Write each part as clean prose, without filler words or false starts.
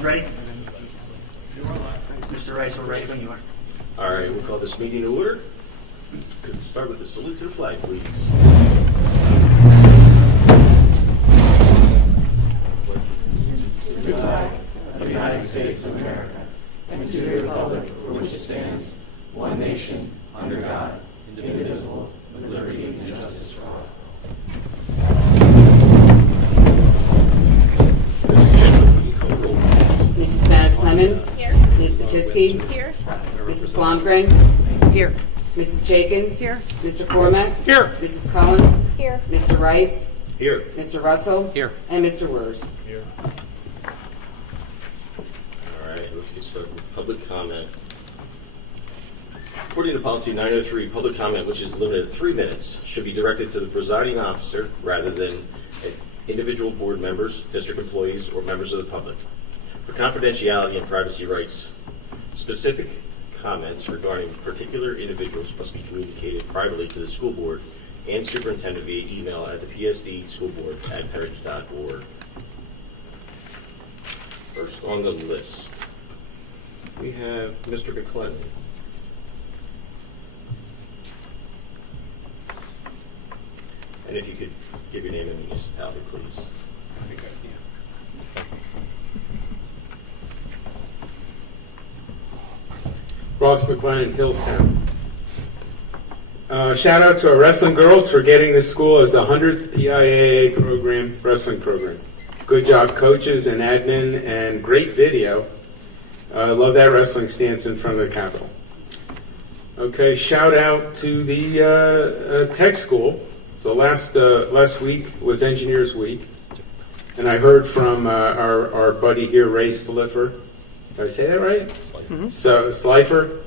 Ready? Mr. Rice, we're ready when you are. All right, we'll call this meeting to order. Could we start with the salute to the flag, please? To the flag of the United States of America, and to the republic for which it stands, one nation, under God, indivisible, with liberty and justice for all. Mrs. Chandler, will you call the roll, please? Mrs. Manis Clemens. Here. Ms. Batitsky. Here. Mrs. Blomgren. Here. Mrs. Chaikin. Here. Mr. Cormack. Here. Mrs. Cullen. Here. Mr. Rice. Here. Mr. Russell. Here. And Mr. Wurs. Here. All right, let's get started with public comment. According to policy 903, public comment, which is limited to 3 minutes, should be directed to the presiding officer rather than individual board members, district employees, or members of the public. For confidentiality and privacy rights, specific comments regarding particular individuals must be communicated privately to the school board and superintendent via email at the PSD schoolboard@parish.org. First on the list, we have Mr. McClellan. And if you could give your name and municipality, please. Ross McLennan, Hillstown. Shout out to our wrestling girls for getting this school as the 100th PIAA program, wrestling program. Good job, coaches and admin, and great video. Love that wrestling stance in front of the Capitol. Okay, shout out to the tech school. So last week was Engineers Week, and I heard from our buddy here, Ray Sliffer. Did I say that right? Slifer. So Slifer,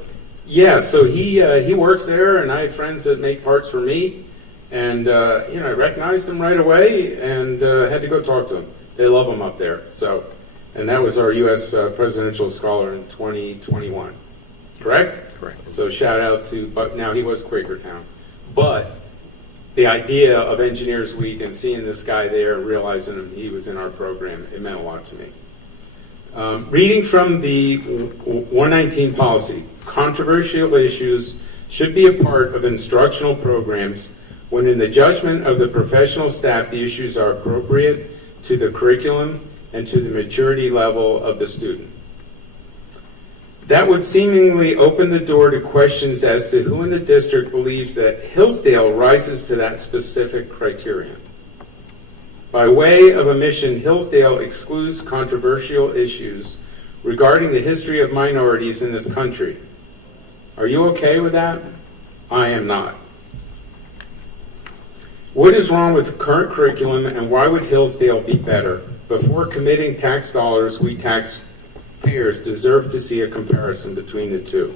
yeah. So he works there, and I have friends that make parts for me, and I recognized him right away, and had to go talk to him. They love him up there. So, and that was our U.S. Presidential Scholar in 2021. Correct? Correct. So shout out to, but now he was Quakertown, but the idea of Engineers Week and seeing this guy there, realizing him, he was in our program, it meant a lot to me. Reading from the 119 policy, controversial issues should be a part of instructional programs when in the judgment of the professional staff the issues are appropriate to the curriculum and to the maturity level of the student. That would seemingly open the door to questions as to who in the district believes that Hillsdale rises to that specific criterion. By way of omission, Hillsdale excludes controversial issues regarding the history of minorities in this country. Are you okay with that? I am not. What is wrong with the current curriculum, and why would Hillsdale be better? Before committing tax dollars, we taxpayers deserve to see a comparison between the two.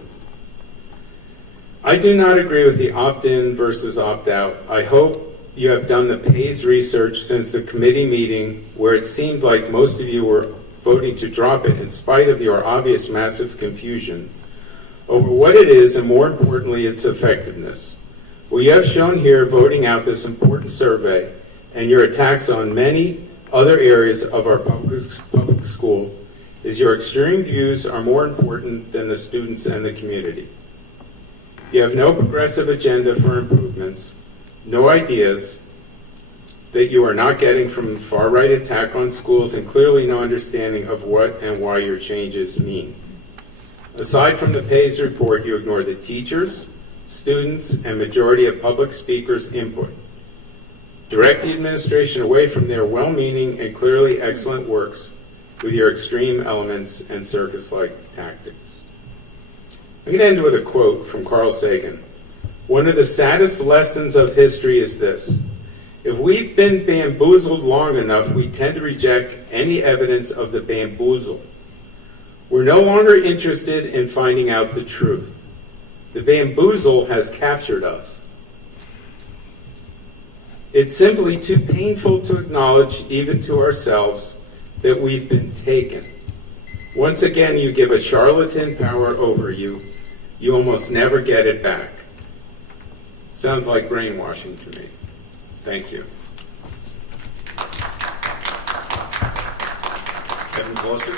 I do not agree with the opt-in versus opt-out. I hope you have done the PAYS research since the committee meeting where it seemed like most of you were voting to drop it in spite of your obvious massive confusion over what it is and, more importantly, its effectiveness. Well, you have shown here voting out this important survey and your attacks on many other areas of our public school is your extreme views are more important than the students and the community. You have no progressive agenda for improvements, no ideas that you are not getting from the far-right attack on schools, and clearly no understanding of what and why your changes mean. Aside from the PAYS report, you ignore the teachers, students, and majority of public speakers' input. Direct the administration away from their well-meaning and clearly excellent works with your extreme elements and circus-like tactics. I'm going to end with a quote from Carl Sagan. One of the saddest lessons of history is this: if we've been bamboozled long enough, we tend to reject any evidence of the bamboozle. We're no longer interested in finding out the truth. The bamboozle has captured us. It's simply too painful to acknowledge, even to ourselves, that we've been taken. Once again, you give a charlatan power over you. You almost never get it back. Sounds like brainwashing to me. Thank you. Kevin Foster.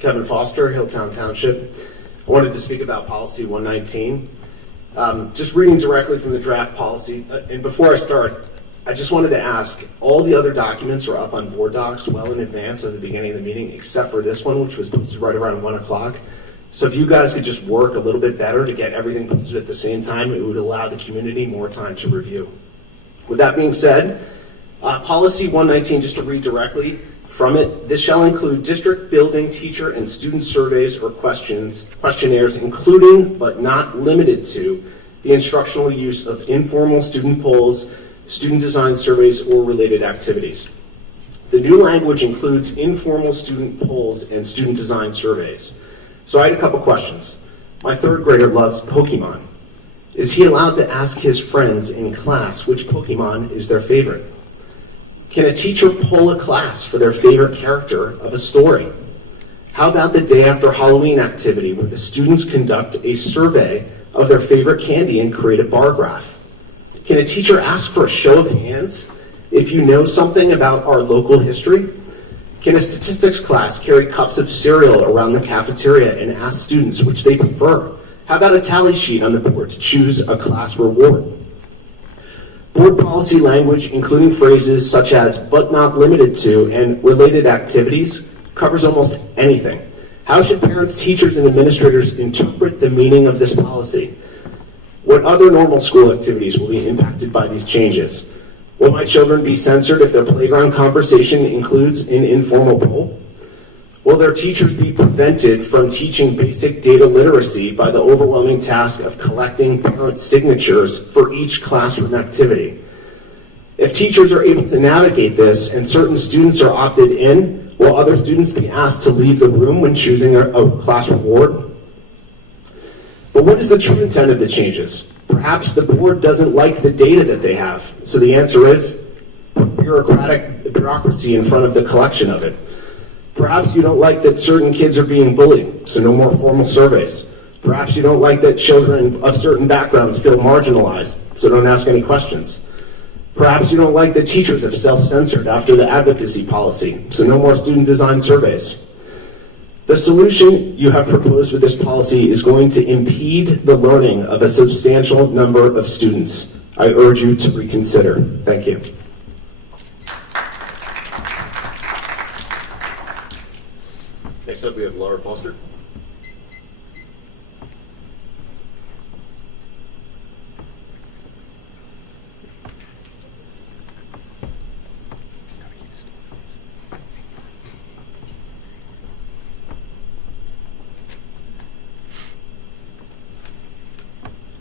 Kevin Foster, Hilltown Township. I wanted to speak about Policy 119. Just reading directly from the draft policy, and before I start, I just wanted to ask, all the other documents are up on board docs well in advance of the beginning of the meeting, except for this one, which was posted right around 1 o'clock. So if you guys could just work a little bit better to get everything posted at the same time, it would allow the community more time to review. With that being said, Policy 119, just to read directly from it, this shall include district building, teacher, and student surveys or questionnaires, including but not limited to the instructional use of informal student polls, student design surveys, or related activities. The new language includes informal student polls and student design surveys. So I had a couple questions. My third grader loves Pokemon. Is he allowed to ask his friends in class which Pokemon is their favorite? Can a teacher poll a class for their favorite character of a story? How about the day after Halloween activity where the students conduct a survey of their favorite candy and create a bar graph? Can a teacher ask for a show of hands if you know something about our local history? Can a statistics class carry cups of cereal around the cafeteria and ask students which they prefer? How about a tally sheet on the board to choose a class reward? Board policy language, including phrases such as but not limited to and related activities, covers almost anything. How should parents, teachers, and administrators interpret the meaning of this policy? What other normal school activities will be impacted by these changes? Will my children be censored if their playground conversation includes an informal poll? Will their teachers be prevented from teaching basic data literacy by the overwhelming task of collecting parent signatures for each classroom activity? If teachers are able to navigate this and certain students are opted in, will other students be asked to leave the room when choosing a class reward? But what is the true intent of the changes? Perhaps the board doesn't like the data that they have. So the answer is put bureaucracy in front of the collection of it. Perhaps you don't like that certain kids are being bullied, so no more formal surveys. Perhaps you don't like that children of certain backgrounds feel marginalized, so don't ask any questions. Perhaps you don't like that teachers have self-censored after the advocacy policy, so no more student design surveys. The solution you have proposed with this policy is going to impede the learning of a substantial number of students. I urge you to reconsider. Thank you. Next up, we have Laura Foster.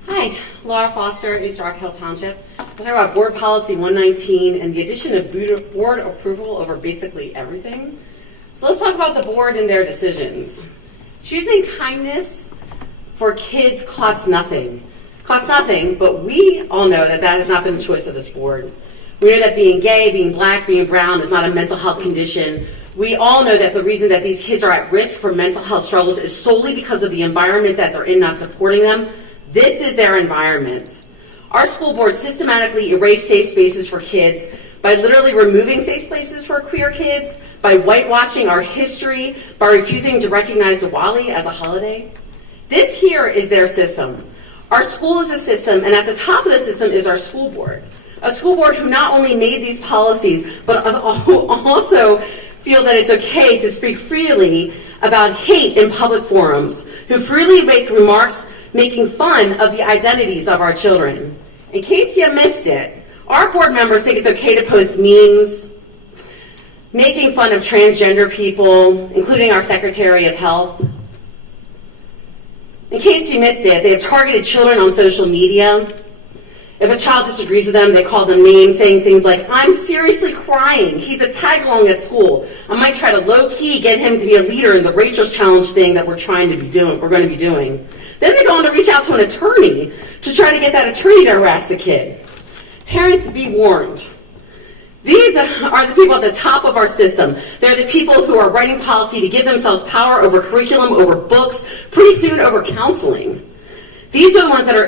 Hi, Laura Foster, East Rock Hill Township. We'll talk about Board Policy 119 and the addition of board approval over basically everything. So let's talk about the board and their decisions. Choosing kindness for kids costs nothing. Costs nothing, but we all know that that has not been the choice of this board. We know that being gay, being black, being brown is not a mental health condition. We all know that the reason that these kids are at risk for mental health struggles is solely because of the environment that they're in, not supporting them. This is their environment. Our school board systematically erased safe spaces for kids by literally removing safe spaces for queer kids, by whitewashing our history, by refusing to recognize Diwali as a holiday. This here is their system. Our school is a system, and at the top of the system is our school board. A school board who not only made these policies, but also feel that it's okay to speak freely about hate in public forums, who freely make remarks making fun of the identities of our children. In case you missed it, our board members think it's okay to post memes, making fun of transgender people, including our Secretary of Health. In case you missed it, they have targeted children on social media. If a child disagrees with them, they call them names, saying things like, "I'm seriously crying. He's a tag-along at school. I might try to low-key get him to be a leader in the Rachel's Challenge thing that we're going to be doing." Then they go on to reach out to an attorney to try to get that attorney to harass the kid. Parents, be warned. These are the people at the top of our system. They're the people who are writing policy to give themselves power over curriculum, over books, pretty soon over counseling. These are the ones that are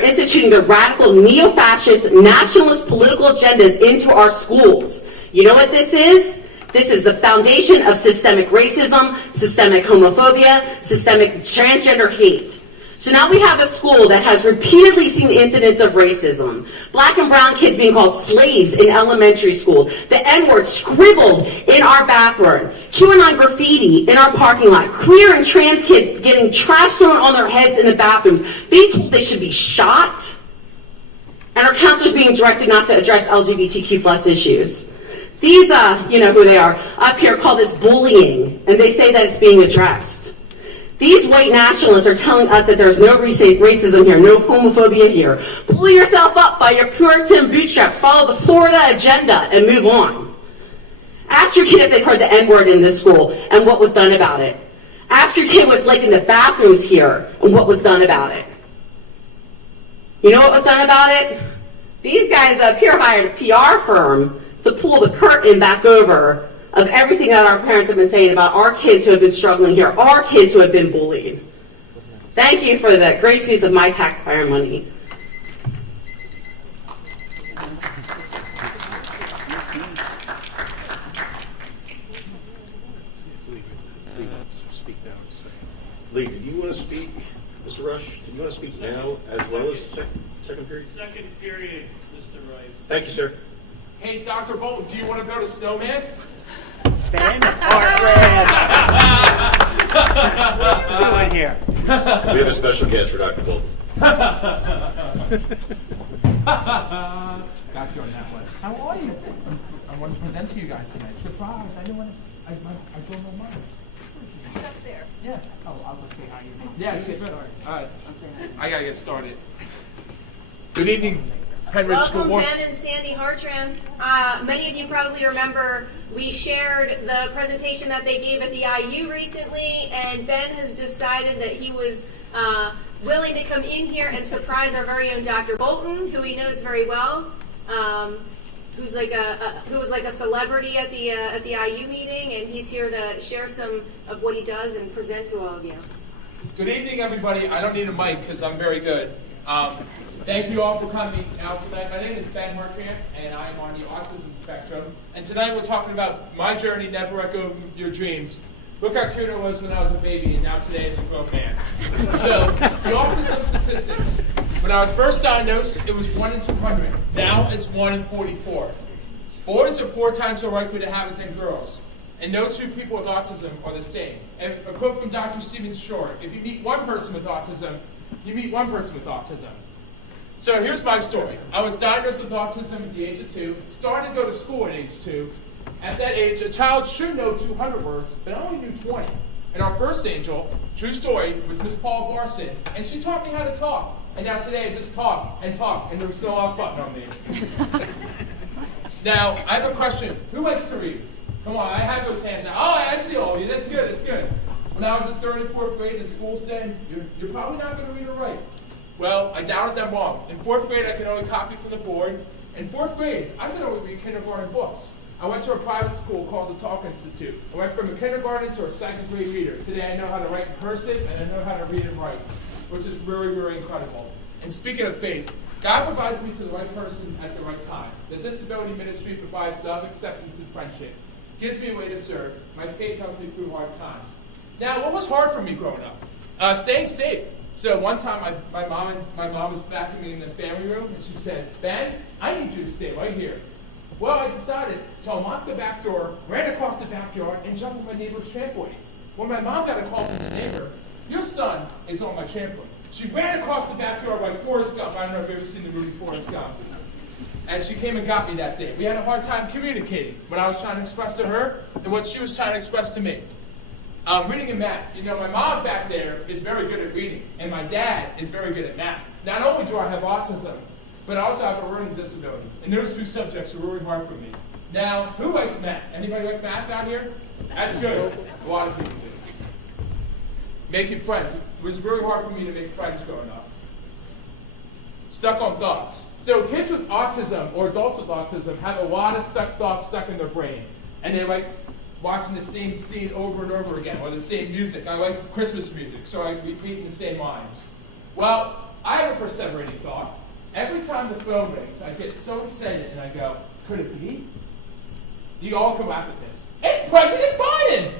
instituting the radical neo-fascist nationalist political agendas into our schools. You know what this is? This is the foundation of systemic racism, systemic homophobia, systemic transgender hate. So now we have a school that has repeatedly seen incidents of racism. Black and brown kids being called slaves in elementary school. The N-word scribbled in our bathroom. QAnon graffiti in our parking lot. Queer and trans kids getting trash thrown on their heads in the bathrooms. Being told they should be shot. And our counselors being directed not to address LGBTQ plus issues. These, you know who they are, up here call this bullying. And they say that it's being addressed. These white nationalists are telling us that there's no racism here, no homophobia here. Pull yourself up by your Puritan bootstraps, follow the Florida agenda, and move on. Ask your kid if they've heard the N-word in this school and what was done about it. Ask your kid what it's like in the bathrooms here and what was done about it. You know what was done about it? These guys up here hired a PR firm to pull the curtain back over of everything that our parents have been saying about our kids who have been struggling here, our kids who have been bullied. Thank you for the gracious use of my taxpayer money. Lee, did you want to speak, Mr. Rush? Did you want to speak now as well as the second period? Second period, Mr. Rice. Thank you, sir. Hey, Dr. Bolton, do you want to go to Snowman? Ben Hartman. What are you doing here? We have a special guest for Dr. Bolton. Got you on that one. How are you? I want to present to you guys tonight. Surprise! I didn't want to. I told my mom. He's up there. Yeah. Oh, I'll go say hi. Yeah. You get started. All right. I'm saying hi. I gotta get started. Good evening, Penridge School Welcome, Board. Ben and Sandy Hartran. Many of you probably remember we shared the presentation that they gave at the IU recently, and Ben has decided that he was willing to come in here and surprise our very own Dr. Bolton, who he knows very well, who was like a celebrity at the IU meeting, and he's here to share some of what he does and present to all of you. Good evening, everybody. I don't need a mic because I'm very good. Thank you all for coming out tonight. My name is Ben Hartran, and I'm on the autism spectrum. And tonight we're talking about my journey, never let go of your dreams. Look how cute I was when I was a baby, and now today as a grown man. So, the autism statistics. When I was first diagnosed, it was 1 in 200. Now it's 1 in 44. Boys are 4 times so likely to have it than girls. And no two people with autism are the same. And a quote from Dr. Stephen Short: if you meet one person with autism, you meet one person with autism. So here's my story. I was diagnosed with autism at the age of 2, started to go to school at age 2. At that age, a child should know 200 words, but I only knew 20. And our first angel, true story, was Miss Paul Barson, and she taught me how to talk. And now today I just talk, and there was no off button on me. Now, I have a question. Who likes to read? Come on, I have those hands out. Oh, I see all of you. That's good, that's good. When I was in 3rd and 4th grade, the school said, you're probably not going to read or write. Well, I doubted them wrong. In 4th grade, I could only copy from the board. In 4th grade, I could only read kindergarten books. I went to a private school called the Talk Institute. I went from a kindergarten to a 2nd grade reader. Today, I know how to write in cursive, and I know how to read and write, which is really, really incredible. And speaking of faith, God provides me to the right person at the right time. The disability ministry provides love, acceptance, and friendship. Gives me a way to serve. My faith helps me through hard times. Now, what was hard for me growing up? Staying safe. So one time, my mom was vacuuming in the family room, and she said, Ben, I need you to stay right here. Well, I decided to unlock the back door, ran across the backyard, and jumped on my neighbor's trampoline. When my mom got a call from the neighbor, your son is on my trampoline. She ran across the backyard like Forrest Gump. I don't know if you've ever seen the movie Forrest Gump. And she came and got me that day. We had a hard time communicating what I was trying to express to her and what she was trying to express to me. Reading and math. You know, my mom back there is very good at reading, and my dad is very good at math. Not only do I have autism, but I also have a learning disability. And those 2 subjects are really hard for me. Now, who likes math? Anybody like math out here? That's good. A lot of people do. Making friends. It was really hard for me to make friends growing up. Stuck on thoughts. So kids with autism or adults with autism have a lot of thoughts stuck in their brain. And they like watching the same scene over and over again, or the same music. I like Christmas music, so I repeat the same lines. Well, I have a perseverating thought. Every time the phone rings, I get so excited and I go, could it be? You all can laugh at this. It's President Biden!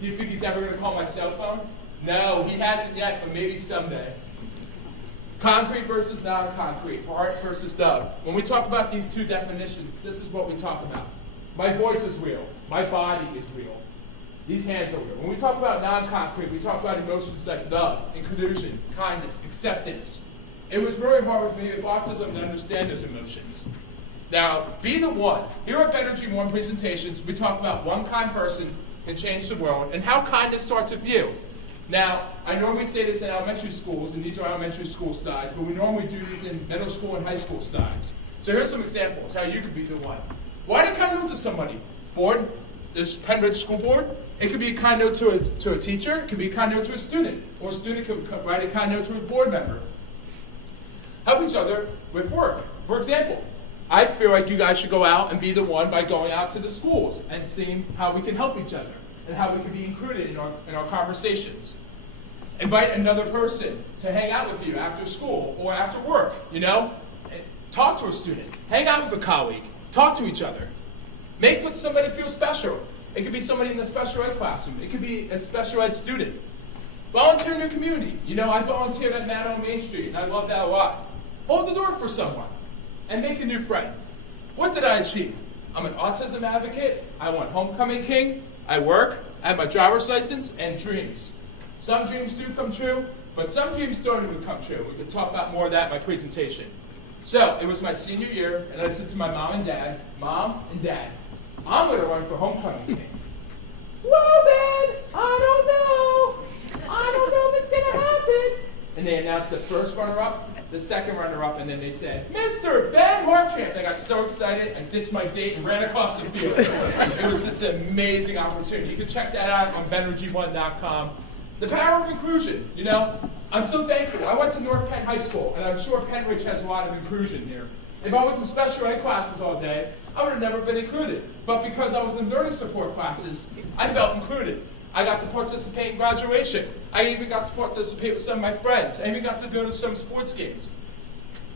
Do you think he's ever going to call my cell phone? No, he hasn't yet, but maybe someday. Concrete versus non-concrete, heart versus dove. When we talk about these two definitions, this is what we talk about. My voice is real. My body is real. These hands are real. When we talk about non-concrete, we talk about emotions like love, inclusion, kindness, acceptance. It was very hard for me with autism to understand those emotions. Now, be the one. Here at Energy One presentations, we talk about one kind person can change the world and how kindness starts with you. Now, I normally say this in elementary schools, and these are elementary school styles, but we normally do these in middle school and high school styles. So here's some examples how you could be the one. Write a kind note to somebody. Board, this Penn Ridge School Board. It could be a kind note to a teacher. It could be a kind note to a student. Or a student could write a kind note to a board member. Help each other with work. For example, I feel like you guys should go out and be the one by going out to the schools and seeing how we can help each other and how we can be included in our conversations. Invite another person to hang out with you after school or after work, you know? Talk to a student. Hang out with a colleague. Talk to each other. Make somebody feel special. It could be somebody in a special ed classroom. It could be a special ed student. Volunteer in your community. You know, I volunteered at Matt on Main Street, and I love that a lot. Hold the door for someone and make a new friend. What did I achieve? I'm an autism advocate. I won Homecoming King. I work. I have my driver's license and dreams. Some dreams do come true, but some dreams don't even come true. We can talk about more of that in my presentation. So, it was my senior year, and I said to my mom and dad, Mom and Dad, I'm going to run for Homecoming King. Well, Ben, I don't know if it's going to happen. And they announced the first runner-up, the second runner-up, and then they said, Mr. Ben Hartramp. I got so excited, I ditched my date and ran across the field. It was just an amazing opportunity. You can check that out on benergy1.com. The power of inclusion, you know. I'm so thankful. I went to North Penn High School, and I'm sure Penn Ridge has a lot of inclusion here. If I was in special ed classes all day, I would have never been included. But because I was in learning support classes, I felt included. I got to participate in graduation. I even got to participate with some of my friends. I even got to go to some sports games.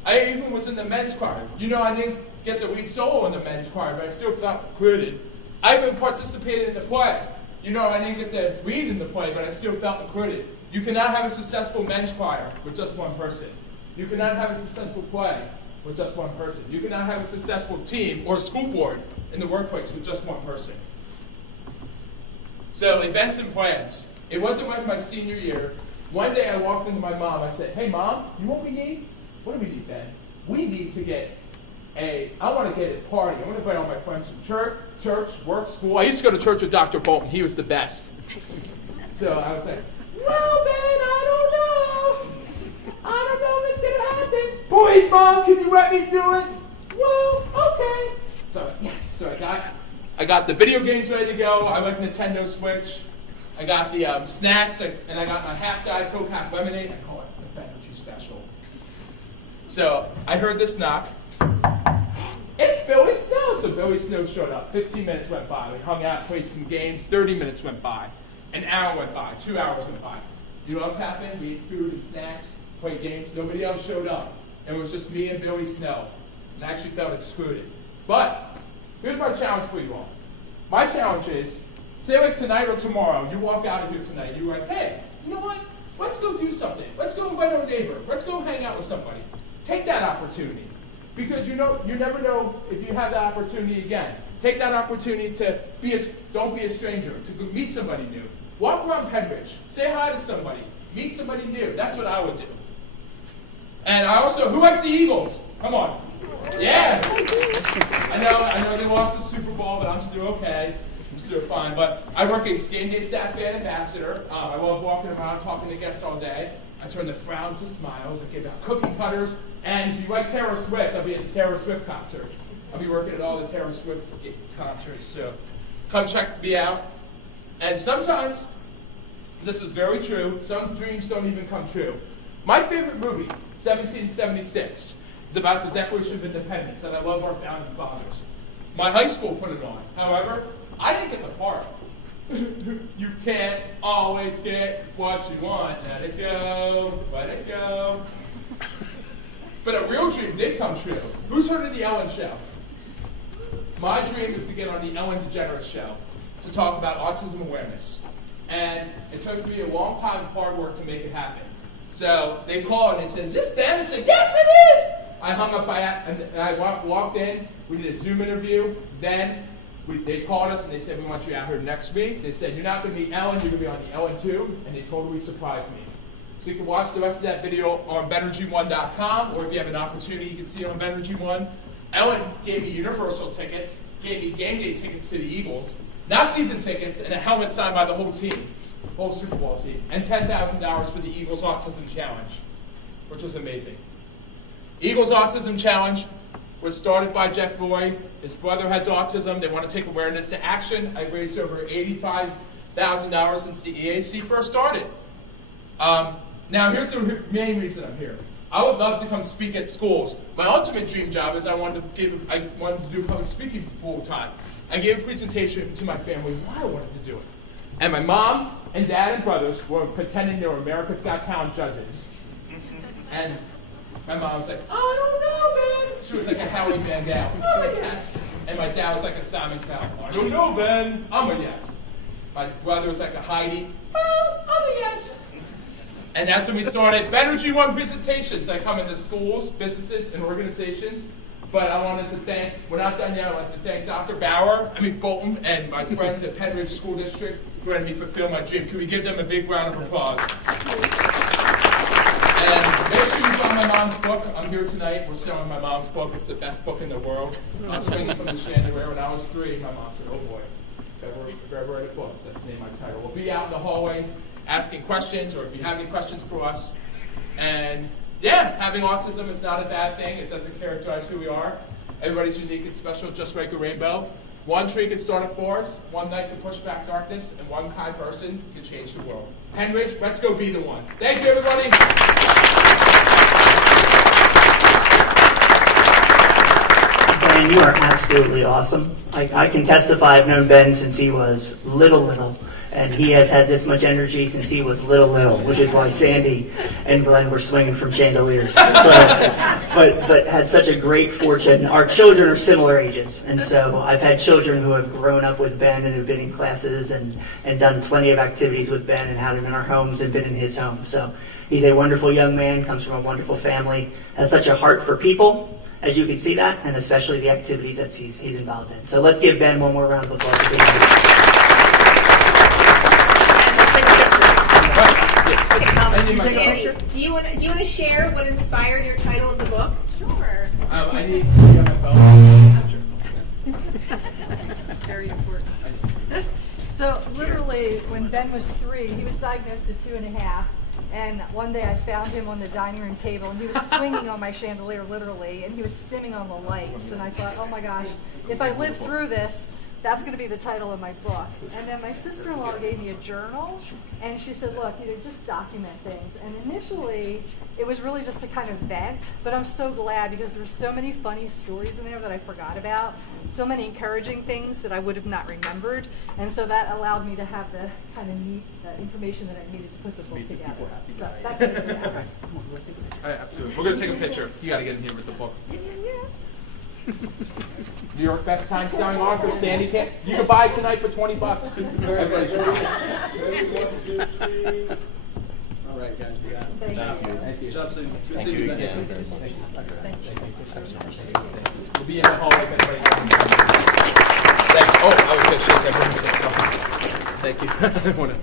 I even was in the men's choir. You know, I didn't get the lead solo in the men's choir, but I still felt included. I even participated in the play. You know, I didn't get to read in the play, but I still felt included. You cannot have a successful men's choir with just one person. You cannot have a successful play with just one person. You cannot have a successful team or school board in the workplace with just one person. So, events and plans. It wasn't like my senior year. One day I walked into my mom. I said, hey, Mom, you know what we need? What do we need, Ben? We need to get I want to get a party. I want to invite all my friends from church, work, school. I used to go to church with Dr. Bolton. He was the best. So I was like, well, Ben, I don't know if it's going to happen. Boys, Mom, can you let me do it? Well, okay. So, yes. So I got the video games ready to go. I went Nintendo Switch. I got the snacks, and I got my half Diet Coke, half lemonade. I call it the Benergy Special. So I heard this knock. It's Billy Snow! So Billy Snow showed up. 15 minutes went by. We hung out, played some games. 30 minutes went by. An hour went by. 2 hours went by. You know what else happened? We ate food and snacks, played games. Nobody else showed up. And it was just me and Billy Snow. And I actually felt excluded. But here's my challenge for you all. My challenge is, say like tonight or tomorrow, you walk out of here tonight, you're like, hey, you know what? Let's go do something. Let's go invite our neighbor. Let's go hang out with somebody. Take that opportunity. Because you never know if you have that opportunity again. Take that opportunity to don't be a stranger, to go meet somebody new. Walk around Penn Ridge. Say hi to somebody. Meet somebody new. That's what I would do. And I also, who likes the Eagles? Come on. Yeah. I know they lost the Super Bowl, but I'm still okay. I'm still fine. But I work as game day staff fan ambassador. I love walking around talking to guests all day. I turn the frowns to smiles. I give out cookie cutters. And if you like Taylor Swift, I'll be at the Taylor Swift concert. I'll be working at all the Taylor Swift concerts. So come check me out. And sometimes, this is very true, some dreams don't even come true. My favorite movie, 1776, is about the Declaration of Independence, and I love our founding fathers. My high school put it on. However, I didn't get the part. You can't always get what you want. Let it go. Let it go. But a real dream did come true. Who's heard of the Ellen Show? my dream is to get on the Ellen DeGeneres show to talk about autism awareness. And it took me a long time of hard work to make it happen. So they called and they said, "Is this Ben?" I said, "Yes, it is." I hung up and I walked in. We did a Zoom interview. Then they called us and they said, "We want you out here next week." They said, "You're not going to be Ellen, you're going to be on the Ellen 2. And they totally surprised me. So you can watch the rest of that video on BenergyOne.com, or if you have an opportunity, you can see it on Benergy One. Ellen gave me universal tickets, gave me game day tickets to the Eagles, not season tickets, and a helmet signed by the whole team, whole Super Bowl team, and $10,000 for the Eagles Autism Challenge, which was amazing. Eagles Autism Challenge was started by Jeff Roy. His brother has autism. They want to take awareness to action. I've raised over $85,000 since the EAC first started. Now, here's the main reason I'm here. I would love to come speak at schools. My ultimate dream job is I wanted to do public speaking full time. I gave a presentation to my family why I wanted to do it. And my mom and dad and brothers were pretending they were America's Got Talent judges. And my mom was like, "I don't know, Ben." She was like a Howie Mandel. "Oh, yes." And my dad was like a Simon Cowell. "I don't know, Ben." I'm a yes. My brother was like a Heidi. "Well, I'm a yes." And that's when we started Benergy One presentations. I come into schools, businesses, and organizations. But I wanted to thank, we're not done yet, I wanted to thank Dr. Bolton, and my friends at Penn Ridge School District for letting me fulfill my dream. Can we give them a big round of applause? And make sure you buy my mom's book. I'm here tonight. We're selling my mom's book. It's the best book in the world. I was swinging from the chandelier when I was 3. My mom said, "Oh boy, if I ever write a book, that's the name of my title." We'll be out in the hallway asking questions, or if you have any questions for us. And yeah, having autism is not a bad thing. It doesn't characterize who we are. Everybody's unique and special, just like a rainbow. One tree can start a forest, one night can push back darkness, and one kind person can change the world. Penn Ridge, let's go be the one. Thank you, everybody. Ben, you are absolutely awesome. I can testify I've known Ben since he was little, and he has had this much energy since he was little, which is why Sandy and Glenn were swinging from chandeliers. But had such a great fortune. Our children are similar ages, and so I've had children who have grown up with Ben and have been in classes and done plenty of activities with Ben and had him in our homes and been in his home. So he's a wonderful young man, comes from a wonderful family, has such a heart for people, as you can see that, and especially the activities that he's involved in. So let's give Ben one more round of applause for being here. Sandy, do you want to share what inspired your title of the book? Sure. I need to be on my phone. Very important. So literally, when Ben was 3, he was diagnosed at 2.5. And one day I found him on the dining room table, and he was swinging on my chandelier, literally, and he was stimming on the lights. And I thought, oh my gosh, if I live through this, that's going to be the title of my book. And then my sister-in-law gave me a journal, and she said, look, just document things. And initially, it was really just to kind of vent, but I'm so glad because there were so many funny stories in there that I forgot about, so many encouraging things that I would have not remembered. And so that allowed me to have the kind of neat information that I needed to put the book together. So that's it. Yeah. Absolutely. We're going to take a picture. You got to get in here with the book. New York best time selling author, Sandy Camp. You can buy it tonight for $20. All right, guys, we got it. Thank you. Thank you. Good job, Cindy. Good Thank seeing you you again. We'll be in the hallway if anybody wants. Thank you. Oh, I was going to shake everyone's. Thank you. I didn't want to.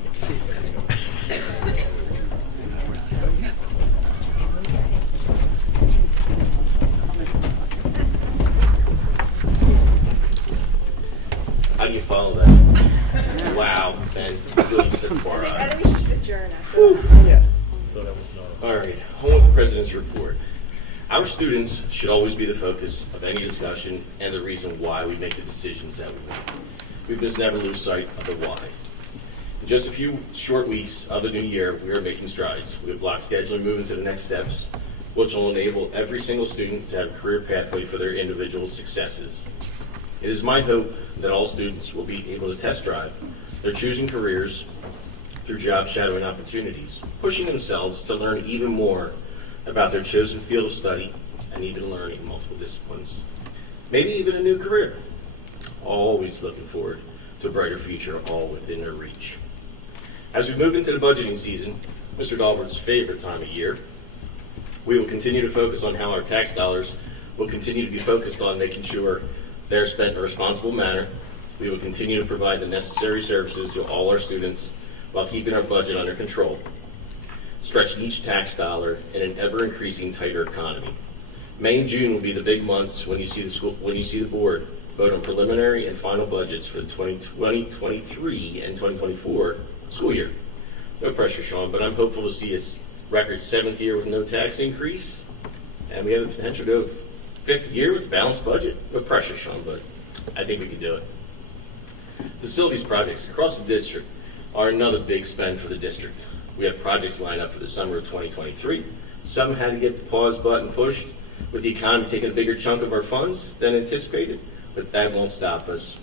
How do you follow that? Wow, man. Good so far out. I think we should adjourn. All right, home with the President's report. Our students should always be the focus of any discussion and the reason why we make the decisions that we make. We must never lose sight of the why. In just a few short weeks of the new year, we are making strides. We have block scheduling moving to the next steps, which will enable every single student to have a career pathway for their individual successes. It is my hope that all students will be able to test drive their choosing careers through job shadowing opportunities, pushing themselves to learn even more about their chosen field of study and even learn in multiple disciplines. Maybe even a new career. always looking forward to a brighter future, all within their reach. As we move into the budgeting season, Mr. Dahlberg's favorite time of year, we will continue to focus on how our tax dollars will continue to be focused on making sure they're spent in a responsible manner. We will continue to provide the necessary services to all our students while keeping our budget under control, stretching each tax dollar in an ever-increasing tighter economy. May and June will be the big months when you see the board vote on preliminary and final budgets for the 2023 and 2024 school year. No pressure, Sean, but I'm hopeful to see a record 7th year with no tax increase, and we have the potential to go 5th year with a balanced budget. No pressure, Sean, but I think we can do it. Facilities projects across the district are another big spend for the district. We have projects lined up for the summer of 2023. Some had to get the pause button pushed with the economy taking a bigger chunk of our funds than anticipated, but that won't stop us.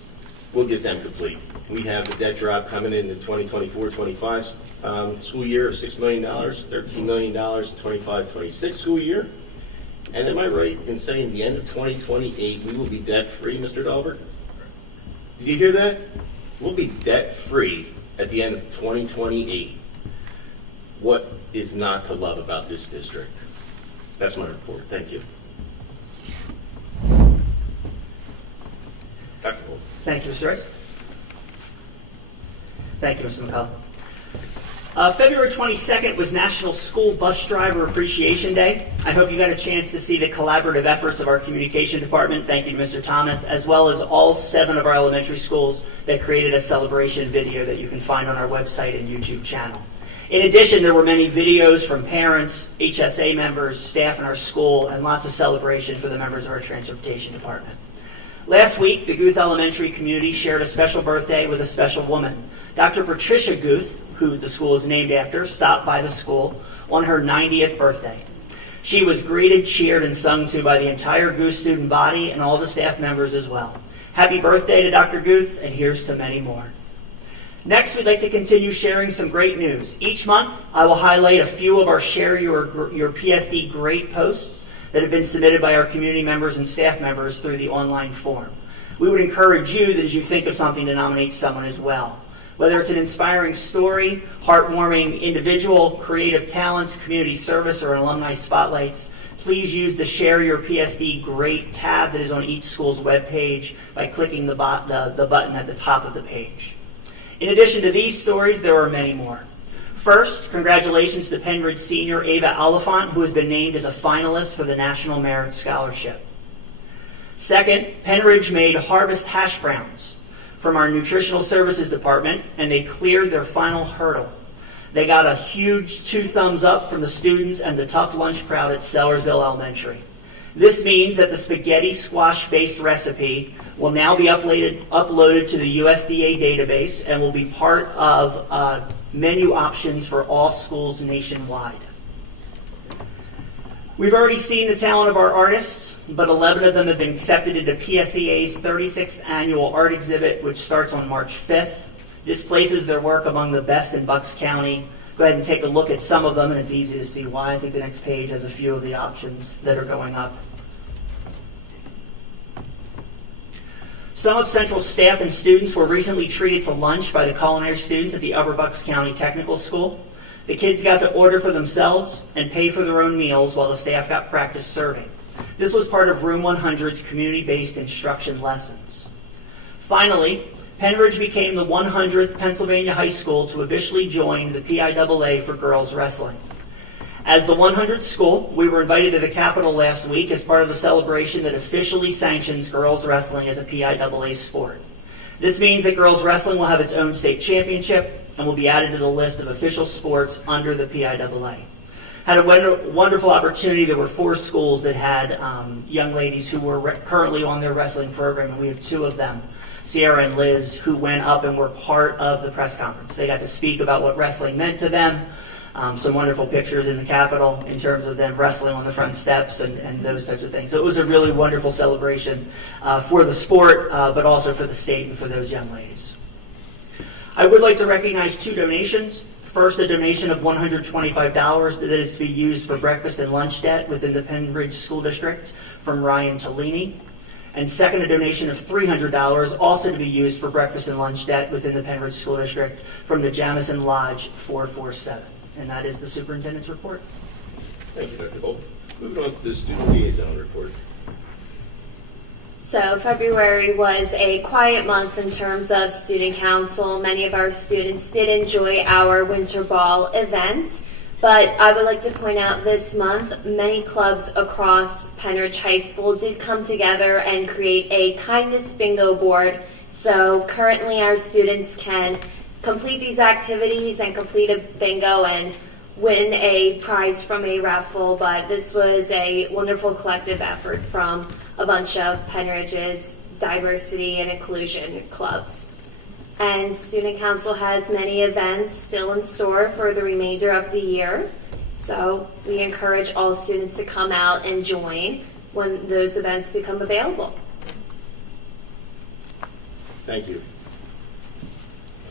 We'll get them complete. We have the debt drop coming in the 2024-25 school year of $6 million, $13 million in 25-26 school year. And am I right in saying the end of 2028 we will be debt-free, Mr. Dahlberg? Did you hear that? We'll be debt-free at the end of 2028. What is not to love about this district? That's my report. Thank you. Dr. Gold. Thank you, Mr. Rice. Thank you, Mr. McCullough. February 22nd was National School Bus Driver Appreciation Day. I hope you got a chance to see the collaborative efforts of our communication department. Thank you to Mr. Thomas, as well as all 7 of our elementary schools that created a celebration video that you can find on our website and YouTube channel. In addition, there were many videos from parents, HSA members, staff in our school, and lots of celebration for the members of our transportation department. Last week, the Guth Elementary community shared a special birthday with a special woman. Dr. Patricia Guth, who the school is named after, stopped by the school on her 90th birthday. She was greeted, cheered, and sung to by the entire Guth student body and all the staff members as well. Happy birthday to Dr. Guth, and here's to many more. Next, we'd like to continue sharing some great news. Each month, I will highlight a few of our Share Your PSD Great posts that have been submitted by our community members and staff members through the online form. We would encourage you that as you think of something to nominate someone as well. Whether it's an inspiring story, heartwarming individual, creative talents, community service, or alumni spotlights, please use the Share Your PSD Great tab that is on each school's webpage by clicking the button at the top of the page. In addition to these stories, there are many more. First, congratulations to Penn Ridge senior Ava Oliphant, who has been named as a finalist for the National Merit Scholarship. Second, Penn Ridge made Harvest hash browns from our nutritional services department, and they cleared their final hurdle. They got a huge 2 thumbs up from the students and the tough lunch crowd at Sellersville Elementary. This means that the spaghetti squash-based recipe will now be uploaded to the USDA database and will be part of menu options for all schools nationwide. We've already seen the talent of our artists, but 11 of them have been accepted into PSEA's 36th annual art exhibit, which starts on March 5th. This places their work among the best in Bucks County. Go ahead and take a look at some of them, and it's easy to see why. I think the next page has a few of the options that are going up. Some of Central staff and students were recently treated to lunch by the culinary students at the Upper Bucks County Technical School. The kids got to order for themselves and pay for their own meals while the staff got practice serving. This was part of Room 100's community-based instruction lessons. Finally, Penn Ridge became the 100th Pennsylvania high school to officially join the PIAA for girls wrestling. As the 100th school, we were invited to the Capitol last week as part of a celebration that officially sanctions girls wrestling as a PIAA sport. This means that girls wrestling will have its own state championship and will be added to the list of official sports under the PIAA. Had a wonderful opportunity. There were 4 schools that had young ladies who were currently on their wrestling program, and we have 2 of them, Sierra and Liz, who went up and were part of the press conference. They got to speak about what wrestling meant to them. Some wonderful pictures in the Capitol in terms of them wrestling on the front steps and those types of things. So it was a really wonderful celebration for the sport, but also for the state and for those young ladies. I would like to recognize 2 donations. First, a donation of $125 that is to be used for breakfast and lunch debt within the Penn Ridge School District from Ryan Tellini. And second, a donation of $300, also to be used for breakfast and lunch debt within the Penridge School District from the Jamison Lodge 447. And that is the superintendent's report. Thank you, Dr. Bolt. Moving on to the student liaison report. So February was a quiet month in terms of student council. Many of our students did enjoy our winter ball event, but I would like to point out this month, many clubs across Penridge High School did come together and create a kindness bingo board. So currently our students can complete these activities and complete a bingo and win a prize from a raffle, but this was a wonderful collective effort from a bunch of Penridge's diversity and inclusion clubs. And Student Council has many events still in store for the remainder of the year, so we encourage all students to come out and join when those events become available. Thank you.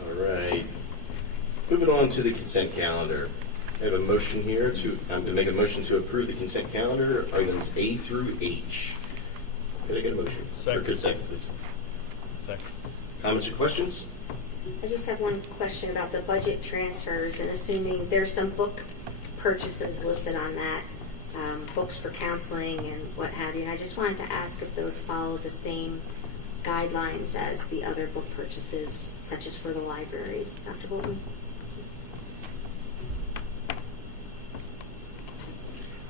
All right. Moving on to the consent calendar. I have a motion here to make a motion to approve the consent calendar, items A through H. Can I get a motion? Second. Or consent, please. Second. Comments or questions? I just have one question about the budget transfers, and assuming there's some book purchases listed on that, books for counseling and what have you. And I just wanted to ask if those follow the same guidelines as the other book purchases, such as for the libraries. Dr. Bolton?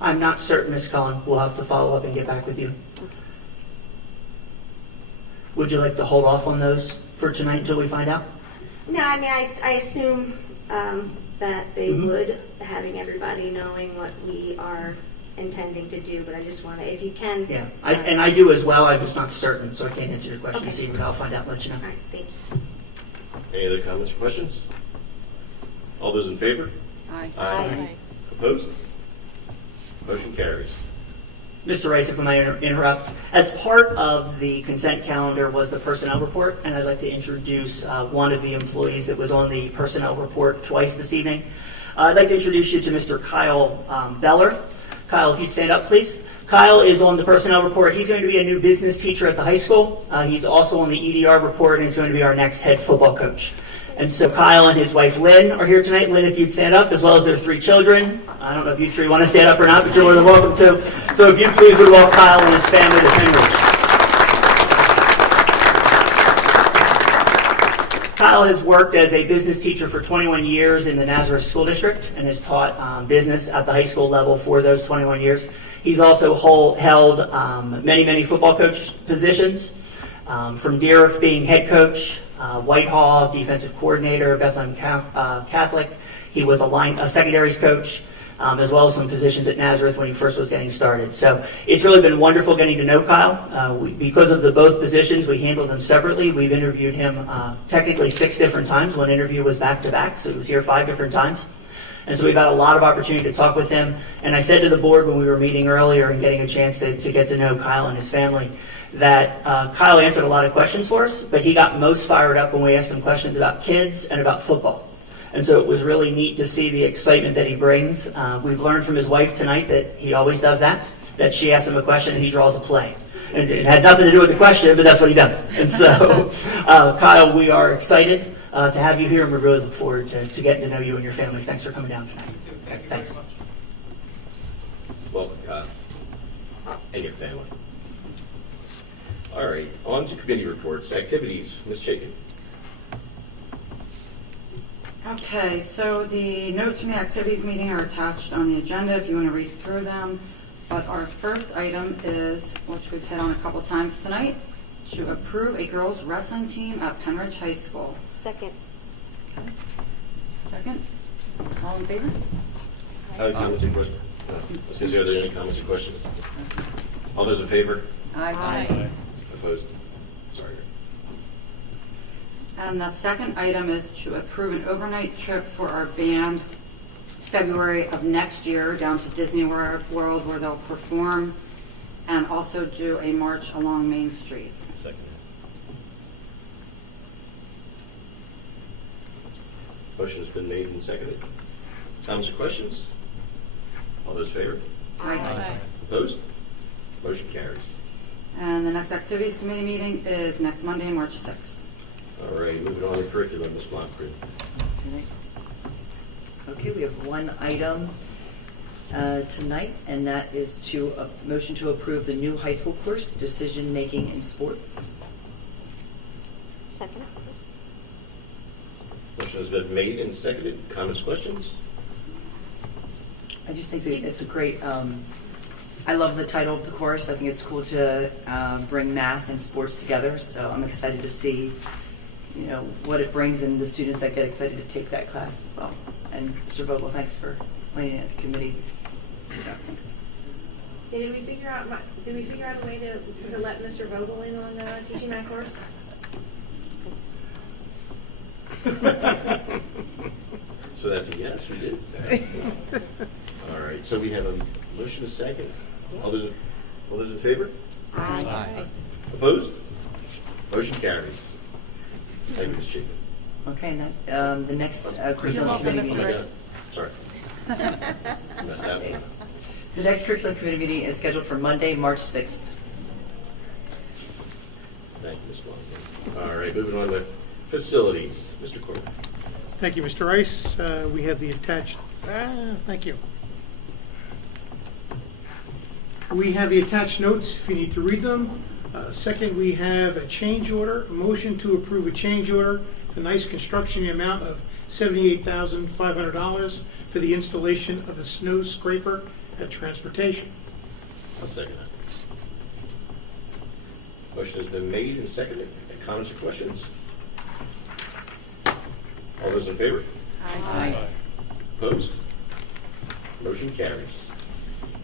I'm not certain, Ms. Cullen. We'll have to follow up and get back with you. Would you like to hold off on those for tonight until we find out? No, I mean, I assume that they would, having everybody knowing what we are intending to do, but I just want to, if you can. Yeah, I do as well. I'm just not certain, so I can't answer your question. Okay. See, but I'll find out and let you know. All right, thank you. Any other comments or questions? All those in favor? Aye. Aye. Opposed? Motion carries. Mr. Rice, if I may interrupt, as part of the consent calendar was the personnel report, and I'd like to introduce one of the employees that was on the personnel report twice this evening. I'd like to introduce you to Mr. Kyle Beller. Kyle, if you'd stand up, please. Kyle is on the personnel report. He's going to be a new business teacher at the high school. He's also on the EDR report, and he's going to be our next head football coach. And so Kyle and his wife Lynn are here tonight. Lynn, if you'd stand up, as well as their 3 children. I don't know if you 3 want to stand up or not, but you're more than welcome to. So if you please would welcome Kyle and his family to Penridge. Kyle has worked as a business teacher for 21 years in the Nazareth School District and has taught business at the high school level for those 21 years. He's also held many football coach positions, from Deerfield being head coach, Whitehall defensive coordinator, Bethlehem Catholic. He was a secondaries coach, as well as some positions at Nazareth when he first was getting started. So it's really been wonderful getting to know Kyle. Because of both positions, we handled them separately. We've interviewed him technically 6 different times. One interview was back-to-back, so he was here 5 different times. And so we've had a lot of opportunity to talk with him. And I said to the board when we were meeting earlier and getting a chance to get to know Kyle and his family, that Kyle answered a lot of questions for us, but he got most fired up when we asked him questions about kids and about football. And so it was really neat to see the excitement that he brings. We've learned from his wife tonight that he always does that she asks him a question and he draws a play. And it had nothing to do with the question, but that's what he does. And so, Kyle, we are excited to have you here, and we really look forward to getting to know you and your family. Thanks for coming down tonight. Thank you Thanks. very much. Welcome, Kyle. And your family. All right, on to committee reports. Activities, Ms. Chaikin. Okay, so the notes from the activities meeting are attached on the agenda if you want to read through them. But our first item is, which we've hit on a couple times tonight, to approve a girls wrestling team at Penridge High School. Second. Okay. Second. All in favor? Comments or questions? I was going to say, are there any comments or questions? All those in favor? Aye. Opposed? Sorry. And the second item is to approve an overnight trip for our band February of next year down to Disney World, where they'll perform and also do a march along Main Street. Second. Motion has been made and seconded. Comments or questions? All those in favor? Aye. Opposed? Motion carries. And the next Activities Committee meeting is next Monday, March 6th. All right, moving on to curriculum, Ms. Blomgren. Okay, we have one item tonight, and that is to a motion to approve the new high school course, Decision Making in Sports. Second. Motion has been made and seconded. Comments, questions? I just think that it's a great, I love the title of the course. I think it's cool to bring math and sports together, so I'm excited to see, what it brings and the students that get excited to take that class as well. And Mr. Vogel, thanks for explaining it to the committee. Thanks. Did we figure out a way to let Mr. Vogel in on teaching that course? So that's a yes, we did. All right, so we have a motion to second. All those in favor? Aye. Opposed? Motion carries. Thank you, Ms. Chapin. Okay, and the next curriculum welcome, committee Mr. meeting. Rice. Sorry. Messed that one up. The next curriculum committee meeting is scheduled for Monday, March 6th. Thank you, Ms. Blomgren. All right, moving on to facilities. Mr. Corbett. Thank you, Mr. Rice. We have the attached, thank you. We have the attached notes if you need to read them. Second, we have a change order, a motion to approve a change order for Nice Construction, the amount of $78,500 for the installation of a snow scraper at Transportation. I'll second that. Motion has been made and seconded. Any comments or questions? All those in favor? Aye. Opposed? Motion carries.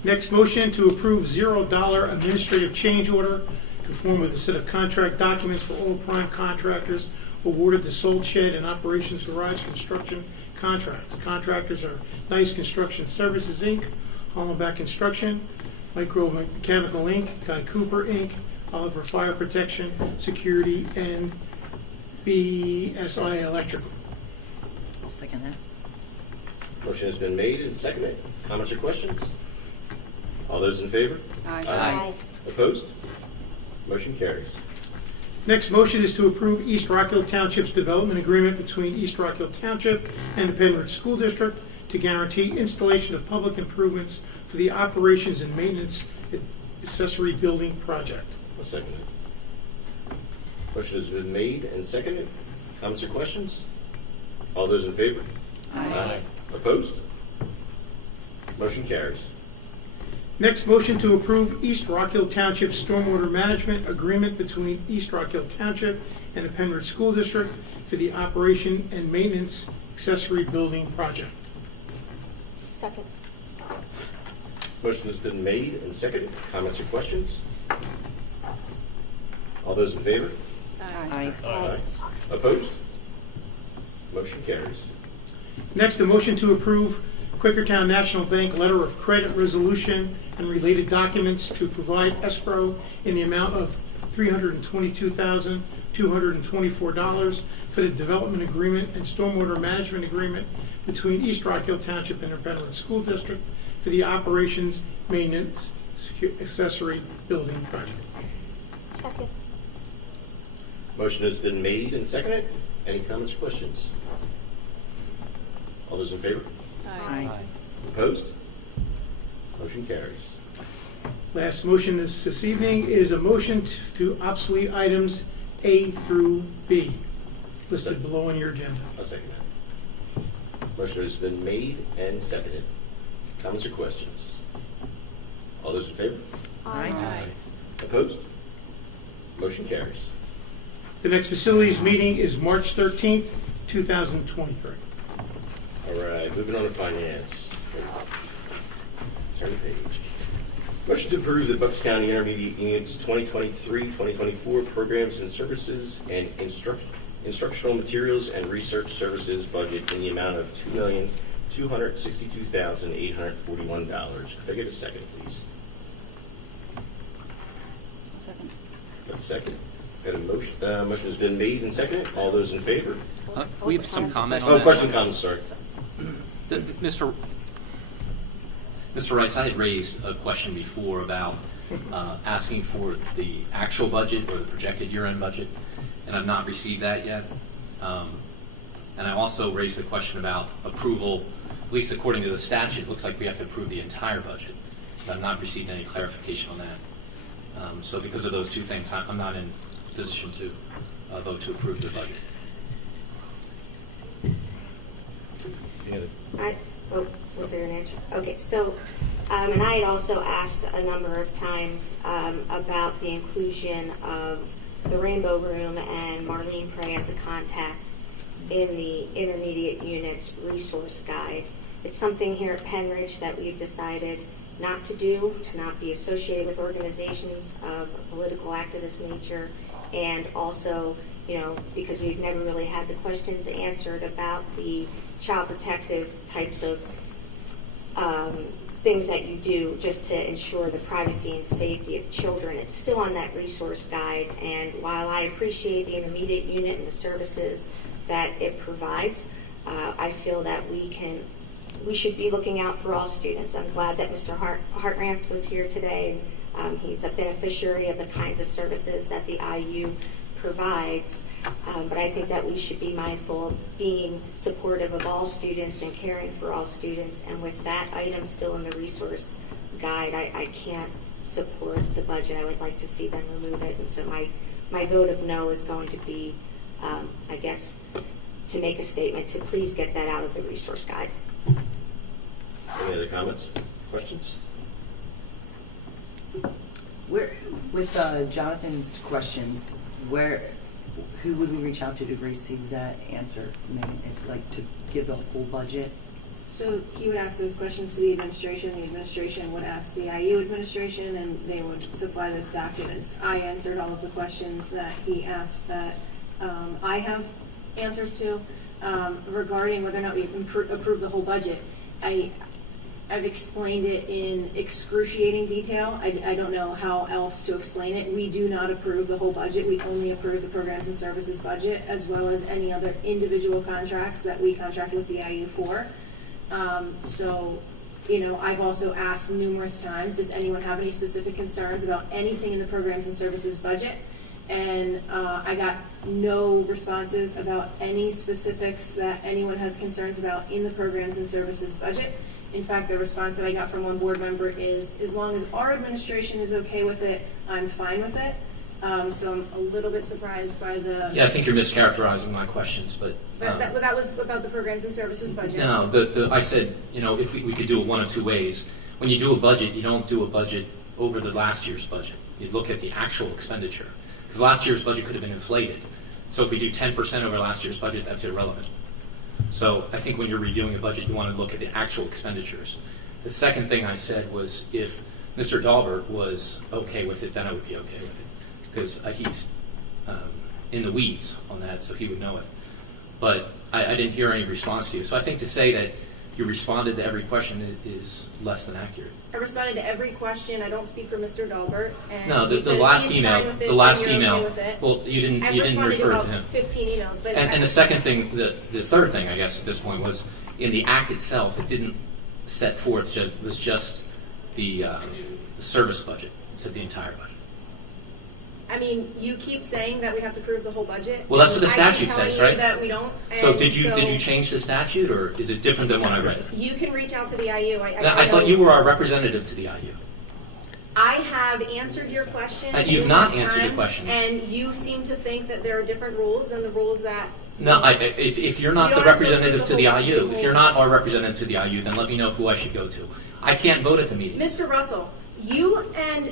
Next, motion to approve $0 administrative change order to form with a set of contract documents for all prime contractors awarded the Sold Shed and Operations Garage construction contracts. Contractors are Nice Construction Services, Inc., Hollenbach Construction, Micro Mechanical, Inc., Guy Cooper, Inc., Oliver Fire Protection, Security, and BSI Electrical. I'll second that. Motion has been made and seconded. Comments or questions? All those in favor? Aye. Opposed? Motion carries. Next motion is to approve East Rockville Township's development agreement between East Rockville Township and the Penridge School District to guarantee installation of public improvements for the operations and maintenance accessory building project. I'll second that. Motion has been made and seconded. Comments or questions? All those in favor? Aye. Opposed? Motion carries. Next motion to approve East Rockville Township stormwater management agreement between East Rockville Township and the Penridge School District for the operation and maintenance accessory building project. Second. Motion has been made and seconded. Comments or questions? All those in favor? Aye. Opposed? Motion carries. Next, a motion to approve Quakertown National Bank letter of credit resolution and related documents to provide escrow in the amount of $322,224 for the development agreement and stormwater management agreement between East Rockville Township and the Penridge School District for the operations, maintenance, accessory building project. Second. Motion has been made and seconded. Any comments or questions? All those in favor? Aye. Opposed? Motion carries. Last motion this evening is a motion to obsolete items A through B, listed below on your agenda. I'll second that. Motion has been made and seconded. Comments or questions? All those in favor? Aye. Opposed? Motion carries. The next facilities meeting is March 13th, 2023. All right, moving on to finance. Turn the page. Motion to approve the Bucks County Intermediate Units 2023-2024 programs and services and instructional materials and research services budget in the amount of $2,262,841. Could I get a second, please? Second. Got a second. Got a motion. Motion has been made and seconded. All those in favor? We have some comment on Oh, that. question, comments, sorry. Mr. Mr. Rice, I had raised a question before about asking for the actual budget or the projected year-end budget, and I've not received that yet. And I also raised the question about approval, at least according to the statute, it looks like we have to approve the entire budget. But I've not received any clarification on that. So because of those two things, I'm not in position to vote to approve the budget. Was there an answer? Okay, so, and I had also asked a number of times about the inclusion of the Rainbow Room and Marlene Prey as a contact in the intermediate units resource guide. It's something here at Penridge that we've decided not to do, to not be associated with organizations of a political activist nature, and also, you know, because we've never really had the questions answered about the child protective types of things that you do just to ensure the privacy and safety of children. It's still on that resource guide, and while I appreciate the intermediate unit and the services that it provides, I feel that we should be looking out for all students. I'm glad that Mr. Hartranft was here today. He's a beneficiary of the kinds of services that the IU provides, but I think that we should be mindful of being supportive of all students and caring for all students. And with that item still in the resource guide, I can't support the budget. I would like to see them remove it. And so my vote of no is going to be, I guess, to make a statement to please get that out of the resource guide. Any other comments, questions? With Jonathan's questions, who would we reach out to receive that answer? Like to give the full budget? So he would ask those questions to the administration would ask the IU administration, and they would supply those documents. I answered all of the questions that he asked that I have answers to regarding whether or not we approve the whole budget. I've explained it in excruciating detail. I don't know how else to explain it. We do not approve the whole budget. We only approve the programs and services budget, as well as any other individual contracts that we contract with the IU for. So, you know, I've also asked numerous times, does anyone have any specific concerns about anything in the programs and services budget? And I got no responses about any specifics that anyone has concerns about in the programs and services budget. In fact, the response that I got from one board member is, as long as our administration is okay with it, I'm fine with it. So I'm a little bit surprised by the... Yeah, I think you're mischaracterizing my questions, but... that was about the programs and services budget. No, I said, you know, if we could do it one of two ways. When you do a budget, you don't do a budget over the last year's budget. You look at the actual expenditure. Because last year's budget could have been inflated. So if we do 10% over last year's budget, that's irrelevant. So I think when you're reviewing a budget, you want to look at the actual expenditures. The second thing I said was if Mr. Dahlberg was okay with it, then I would be okay with it. Because he's in the weeds on that, so he would know it. But I didn't hear any response to you. So I think to say that you responded to every question is less than accurate. I responded to every question. I don't speak for Mr. Dahlberg. And no, the last email. The last email. Well, you didn't refer to him. 15 emails. But and the second thing, the third thing, I guess, at this point was in the act itself. It didn't set forth. It was just the service budget. It said the entire budget. I mean, you keep saying that we have to prove the whole budget. Well, that's what the statute says, right? That we don't. So did you change the statute, or is it different than when I read it? You can reach out to the IU. I thought you were our representative to the IU. I have answered your question. You've not answered the questions. And you seem to think that there are different rules than the rules that... No, if you're not the representative to the IU, if you're not our representative to the IU, then let me know who I should go to. I can't vote at the meeting. Mr. Russell, you and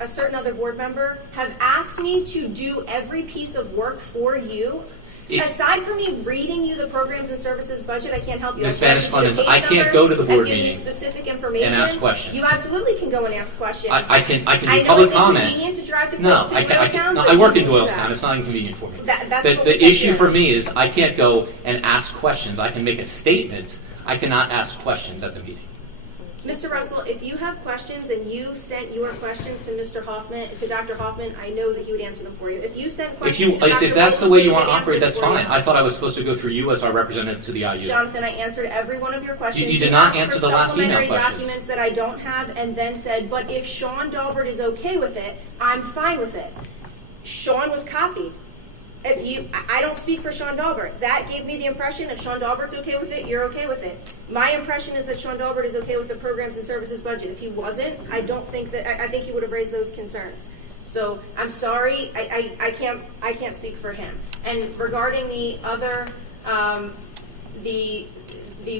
a certain other board member have asked me to do every piece of work for you. Aside from me reading you the programs and services budget, I can't help you. Ms. Spanish-Clemens, I can't go to the board meeting specific information and ask questions. You absolutely can go and ask questions. I can do public comment. Inconvenient to drive to Doylestown. I work in Doylestown. It's not inconvenient for me. The issue for me is I can't go and ask questions. I can make a statement. I cannot ask questions at the meeting. Mr. Russell, if you have questions and you sent your questions to Mr. Hoffman, to Dr. Hoffman, I know that he would answer them for you. If you sent questions to Dr. If that's the Hoffman, way he you want would to operate, answer that's for fine. you. I thought I was supposed to go through you as our representative to the IU. Jonathan, I answered every one of your questions. You did not asked answer for the last email supplementary questions. documents that I don't have, and then said, but if Sean Dahlberg is okay with it, I'm fine with it. Sean was copied. I don't speak for Sean Dahlberg. That gave me the impression if Sean Dahlberg's okay with it, you're okay with it. My impression is that Sean Dahlberg is okay with the programs and services budget. If he wasn't, I think he would have raised those concerns. So I'm sorry, I can't speak for him. And regarding the other, the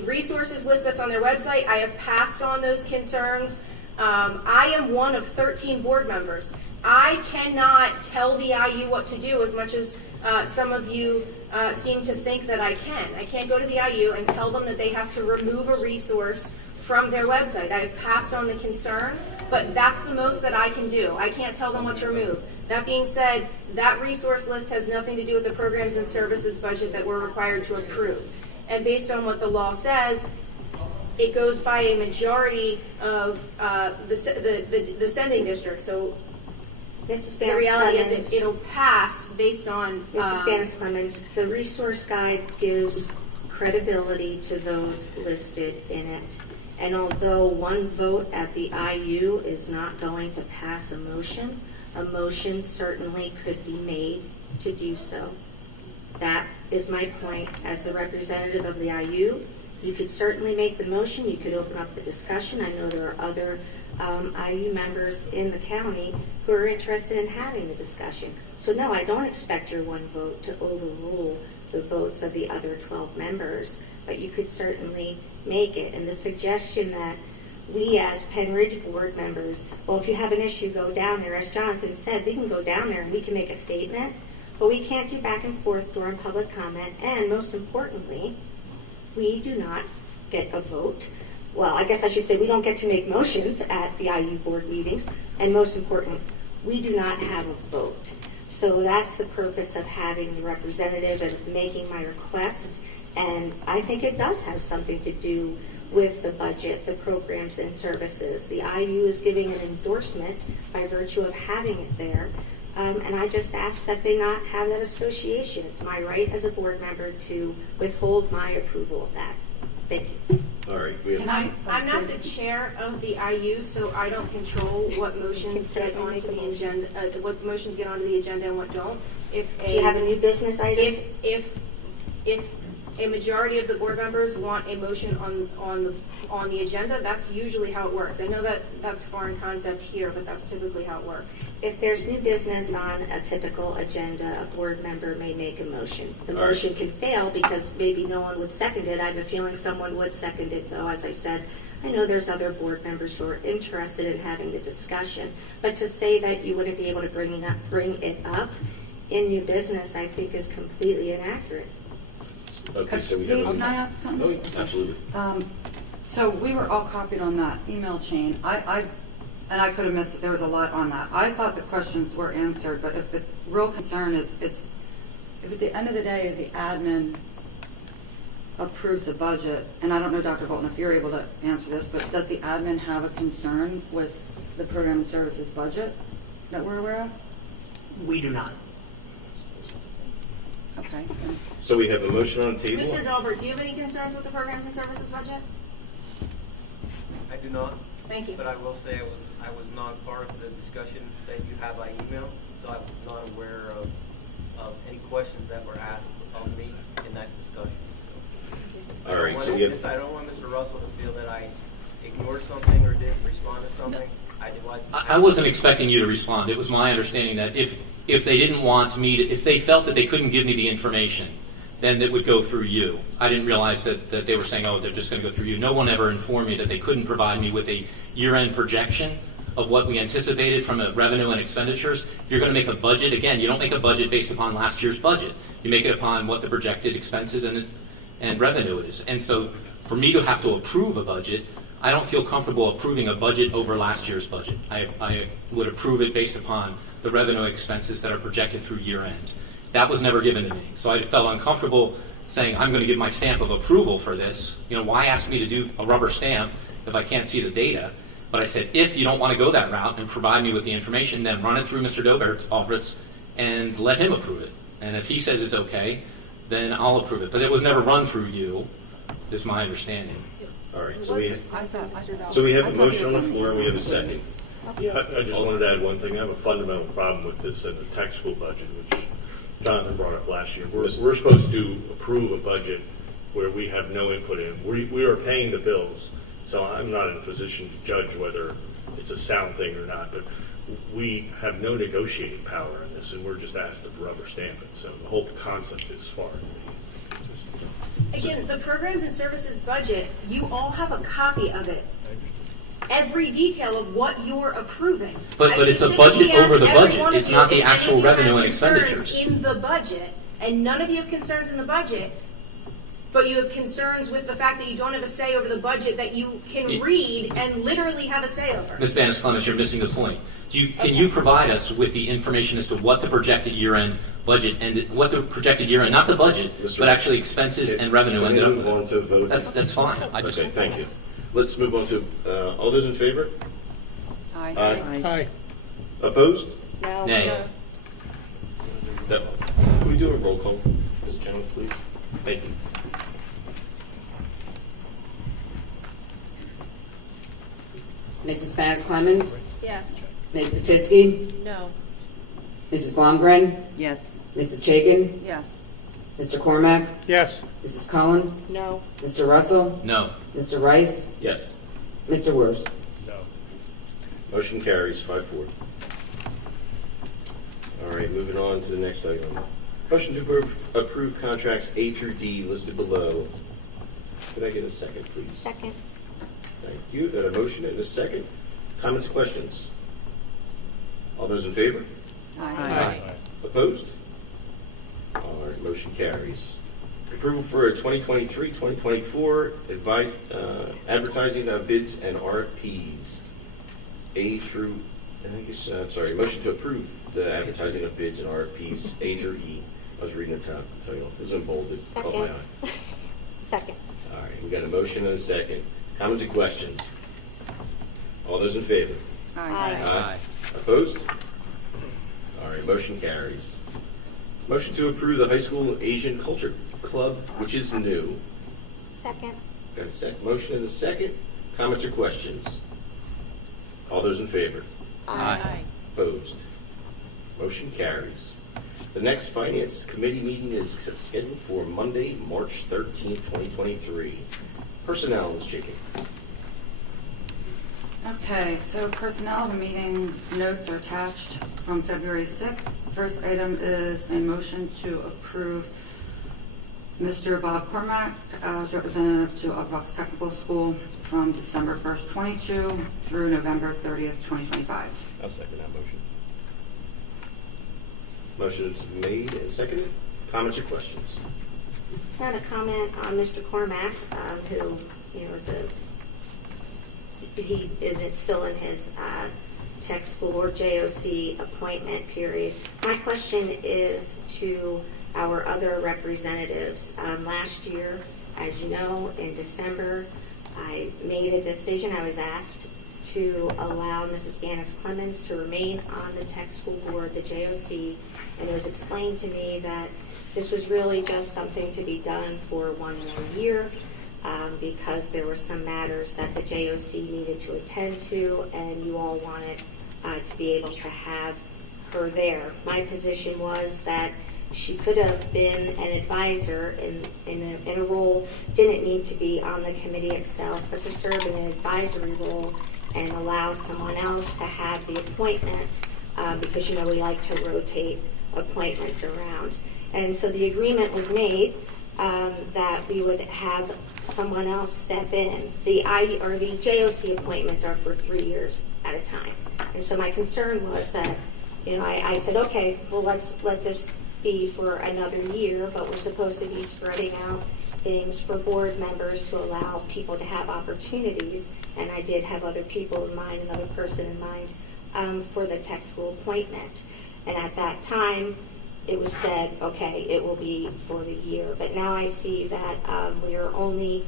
resources list that's on their website, I have passed on those concerns. I am one of 13 board members. I cannot tell the IU what to do as much as some of you seem to think that I can. I can't go to the IU and tell them that they have to remove a resource from their website. I have passed on the concern, but that's the most that I can do. I can't tell them what to remove. That being said, that resource list has nothing to do with the programs and services budget that we're required to approve. And based on what the law says, it goes by a majority of the sending district. So Mrs. the Banis reality Clemens, is it'll pass based on Mrs. Banis Clemens, the resource guide gives credibility to those listed in it. And although one vote at the IU is not going to pass a motion certainly could be made to do so. That is my point. As the representative of the IU, you could certainly make the motion. You could open up the discussion. I know there are other IU members in the county who are interested in having the discussion. So no, I don't expect your one vote to overrule the votes of the other 12 members, but you could certainly make it. And the suggestion that we as Penn Ridge board members, well, if you have an issue, go down there. As Jonathan said, we can go down there and we can make a statement, but we can't do back and forth during public comment. And most importantly, we do not get a vote. Well, I guess I should say we don't get to make motions at the IU board meetings. And most important, we do not have a vote. So that's the purpose of having the representative and making my request. And I think it does have something to do with the budget, the programs and services. The IU is giving an endorsement by virtue of having it there. And I just ask that they not have that association. It's my right as a board member to withhold my approval of that. Thank you. All right. I'm not the chair of the IU, so I don't control what motions get onto the agenda, what motions get onto the agenda and what don't. Do you have a new business item? If a majority of the board members want a motion on the agenda, that's usually how it works. I know that that's foreign concept here, but that's typically how it works. If there's new business on a typical agenda, a board member may make a motion. The motion can fail because maybe no one would second it. I have a feeling someone would second it, though. As I said, I know there's other board members who are interested in having the discussion. But to say that you wouldn't be able to bring it up in new business, I think is completely inaccurate. Okay, so we Dave, have can I ask something? Oh, absolutely. So we were all copied on that email chain. And I could have missed it. There was a lot on that. I thought the questions were answered, but if the real concern is if at the end of the day the admin approves the budget, and I don't know, Dr. Bolton, if you're able to answer this, but does the admin have a concern with the program and services budget that we're aware of? We do not. Okay. So we have a motion on the table. Mr. Dahlberg, do you have any concerns with the programs and services budget? I do not. Thank you. But I will say I was not part of the discussion that you had by email, so I was not aware of any questions that were asked of me in that discussion. All right. So I don't want Mr. Russell to feel that I ignored something or didn't respond to something. I wasn't expecting you to respond. It was my understanding that if they didn't want me to, if they felt that they couldn't give me the information, then it would go through you. I didn't realize that they were saying, oh, they're just going to go through you. No one ever informed me that they couldn't provide me with a year-end projection of what we anticipated from a revenue and expenditures. If you're going to make a budget, again, you don't make a budget based upon last year's budget. You make it upon what the projected expenses and revenue is. And so for me to have to approve a budget, I don't feel comfortable approving a budget over last year's budget. I would approve it based upon the revenue expenses that are projected through year end. That was never given to me. So I felt uncomfortable saying, I'm going to give my stamp of approval for this. Why ask me to do a rubber stamp if I can't see the data? But I said, if you don't want to go that route and provide me with the information, then run it through Mr. Dobert's office and let him approve it. And if he says it's okay, then I'll approve it. But it was never run through you, is my understanding. All right, so we have I a motion on the floor and we have a second. Yeah, I just wanted to add one thing. I have a fundamental problem with this and the tech school budget, which Jonathan brought up last year. We're supposed to approve a budget where we have no input in. We are paying the bills, so I'm not in a position to judge whether it's a sound thing or not, but we have no negotiating power in this, and we're just asked to rubber stamp it. So the whole concept is foreign to me. Again, the programs and services budget, you all have a copy of it. Every detail of what you're approving. But it's a budget over the budget. It's not the actual revenue and expenditures expenditures. in the budget, and none of you have concerns in the budget, but you have concerns with the fact that you don't have a say over the budget that you can read and literally have a say over. Ms. Banis-Clemens, you're missing the point. Can you provide us with the information as to what the projected year-end budget and what the projected year-end, not the budget, but actually expenses and revenue ended up with? Move on to vote. That's fine. Okay, thank you. Let's move on to all those in favor? Aye. Aye. Opposed? No. Nay. Can we do a roll call, Ms. Jones, please? Thank you. Mrs. Banis-Clemens? Yes. Ms. Patisky? No. Mrs. Blomgren? Yes. Mrs. Chagin? Yes. Mr. Cormack? Yes. Mrs. Cullen? No. Mr. Russell? No. Mr. Rice? Yes. Mr. Wurst? Motion carries 5-4. All right, moving on to the next item. Motion to approve contracts A through D listed below. Could I get a second, please? Second. Thank you. Got a motion and a second. Comments, questions? All those in favor? Aye. Opposed? All right, motion carries. Approval for a 2023-2024 advertising of bids and RFPs. A through, motion to approve the advertising of bids and RFPs, A through E. I was reading the title. It was in bold. It caught my eye. Second. All right, we got a motion and a second. Comments and questions? All those in favor? Aye. Opposed? All right, motion carries. Motion to approve the high school Asian Culture Club, which is new. Second. Got a second motion and a second. Comments or questions? All those in favor? Aye. Opposed? Motion carries. The next Finance Committee meeting is scheduled for Monday, March 13th, 2023. Personnel, Ms. Jacob. Okay, so personnel, the meeting notes are attached from February 6th. First item is a motion to approve Mr. Bob Cormack as representative to Upbrook Technical School from December 1st, 22 through November 30th, 2025. I'll second that motion. Motion is made and seconded. Comments or questions? Just had a comment on Mr. Cormack, who, he isn't still in his tech school or JOC appointment period. My question is to our other representatives. Last year, as you know, in December, I made a decision. I was asked to allow Mrs. Banis-Clemens to remain on the tech school board, the JOC, and it was explained to me that this was really just something to be done for one more year because there were some matters that the JOC needed to attend to, and you all wanted to be able to have her there. My position was that she could have been an advisor in a role, didn't need to be on the committee itself, but to serve in an advisory role and allow someone else to have the appointment because, we like to rotate appointments around. And so the agreement was made that we would have someone else step in. The JOC appointments are for 3 years at a time. And so my concern was that, I said, okay, well, let's let this be for another year, but we're supposed to be spreading out things for board members to allow people to have opportunities. And I did have other people in mind, another person in mind for the tech school appointment. And at that time, it was said, okay, it will be for the year. But now I see that we are only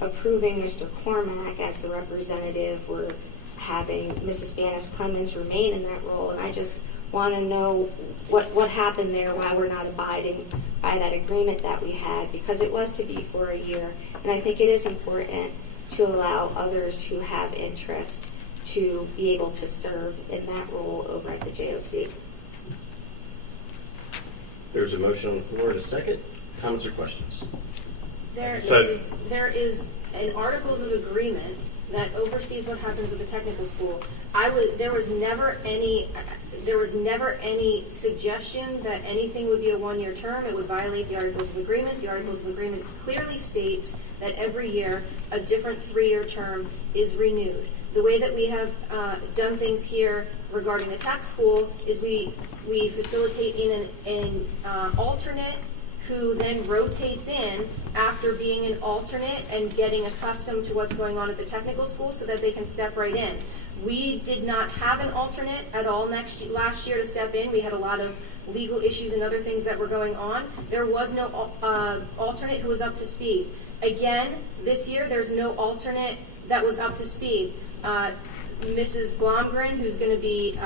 approving Mr. Cormack as the representative. We're having Mrs. Banis Clemens remain in that role, and I just want to know what happened there, why we're not abiding by that agreement that we had, because it was to be for a year. And I think it is important to allow others who have interest to be able to serve in that role over at the JOC. There's a motion on the floor and a second. Comments or questions? There is an Articles of Agreement that oversees what happens at the technical school. There was never any suggestion that anything would be a one-year term. It would violate the Articles of Agreement. The Articles of Agreement clearly states that every year a different 3-year term is renewed. The way that we have done things here regarding the tech school is we facilitate in an alternate who then rotates in after being an alternate and getting accustomed to what's going on at the technical school so that they can step right in. We did not have an alternate at all last year to step in. We had a lot of legal issues and other things that were going on. There was no alternate who was up to speed. Again, this year there's no alternate that was up to speed. Mrs. Blomgren, who's going to be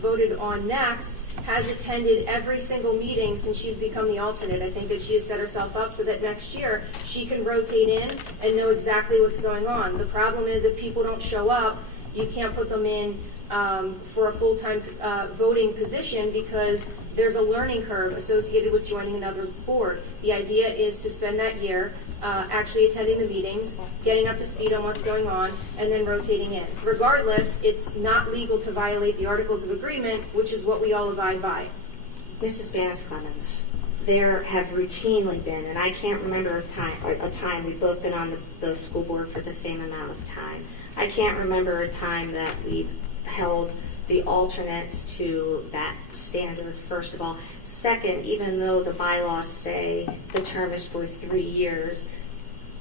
voted on next, has attended every single meeting since she's become the alternate. I think that she has set herself up so that next year she can rotate in and know exactly what's going on. The problem is if people don't show up, you can't put them in for a full-time voting position because there's a learning curve associated with joining another board. The idea is to spend that year actually attending the meetings, getting up to speed on what's going on, and then rotating in. Regardless, it's not legal to violate the Articles of Agreement, which is what we all abide by. Mrs. Banis Clemens, there have routinely been, and I can't remember a time we've both been on the school board for the same amount of time. I can't remember a time that we've held the alternates to that standard, first of all. Second, even though the bylaws say the term is for 3 years,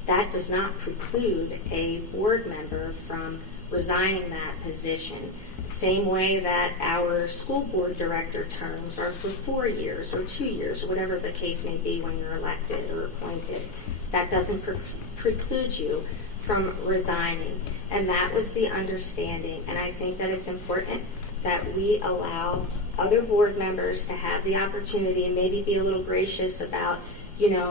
that does not preclude a board member from resigning that position. Same way that our school board director terms are for 4 years or 2 years, or whatever the case may be when you're elected or appointed. That doesn't preclude you from resigning. And that was the understanding. And I think that it's important that we allow other board members to have the opportunity and maybe be a little gracious about,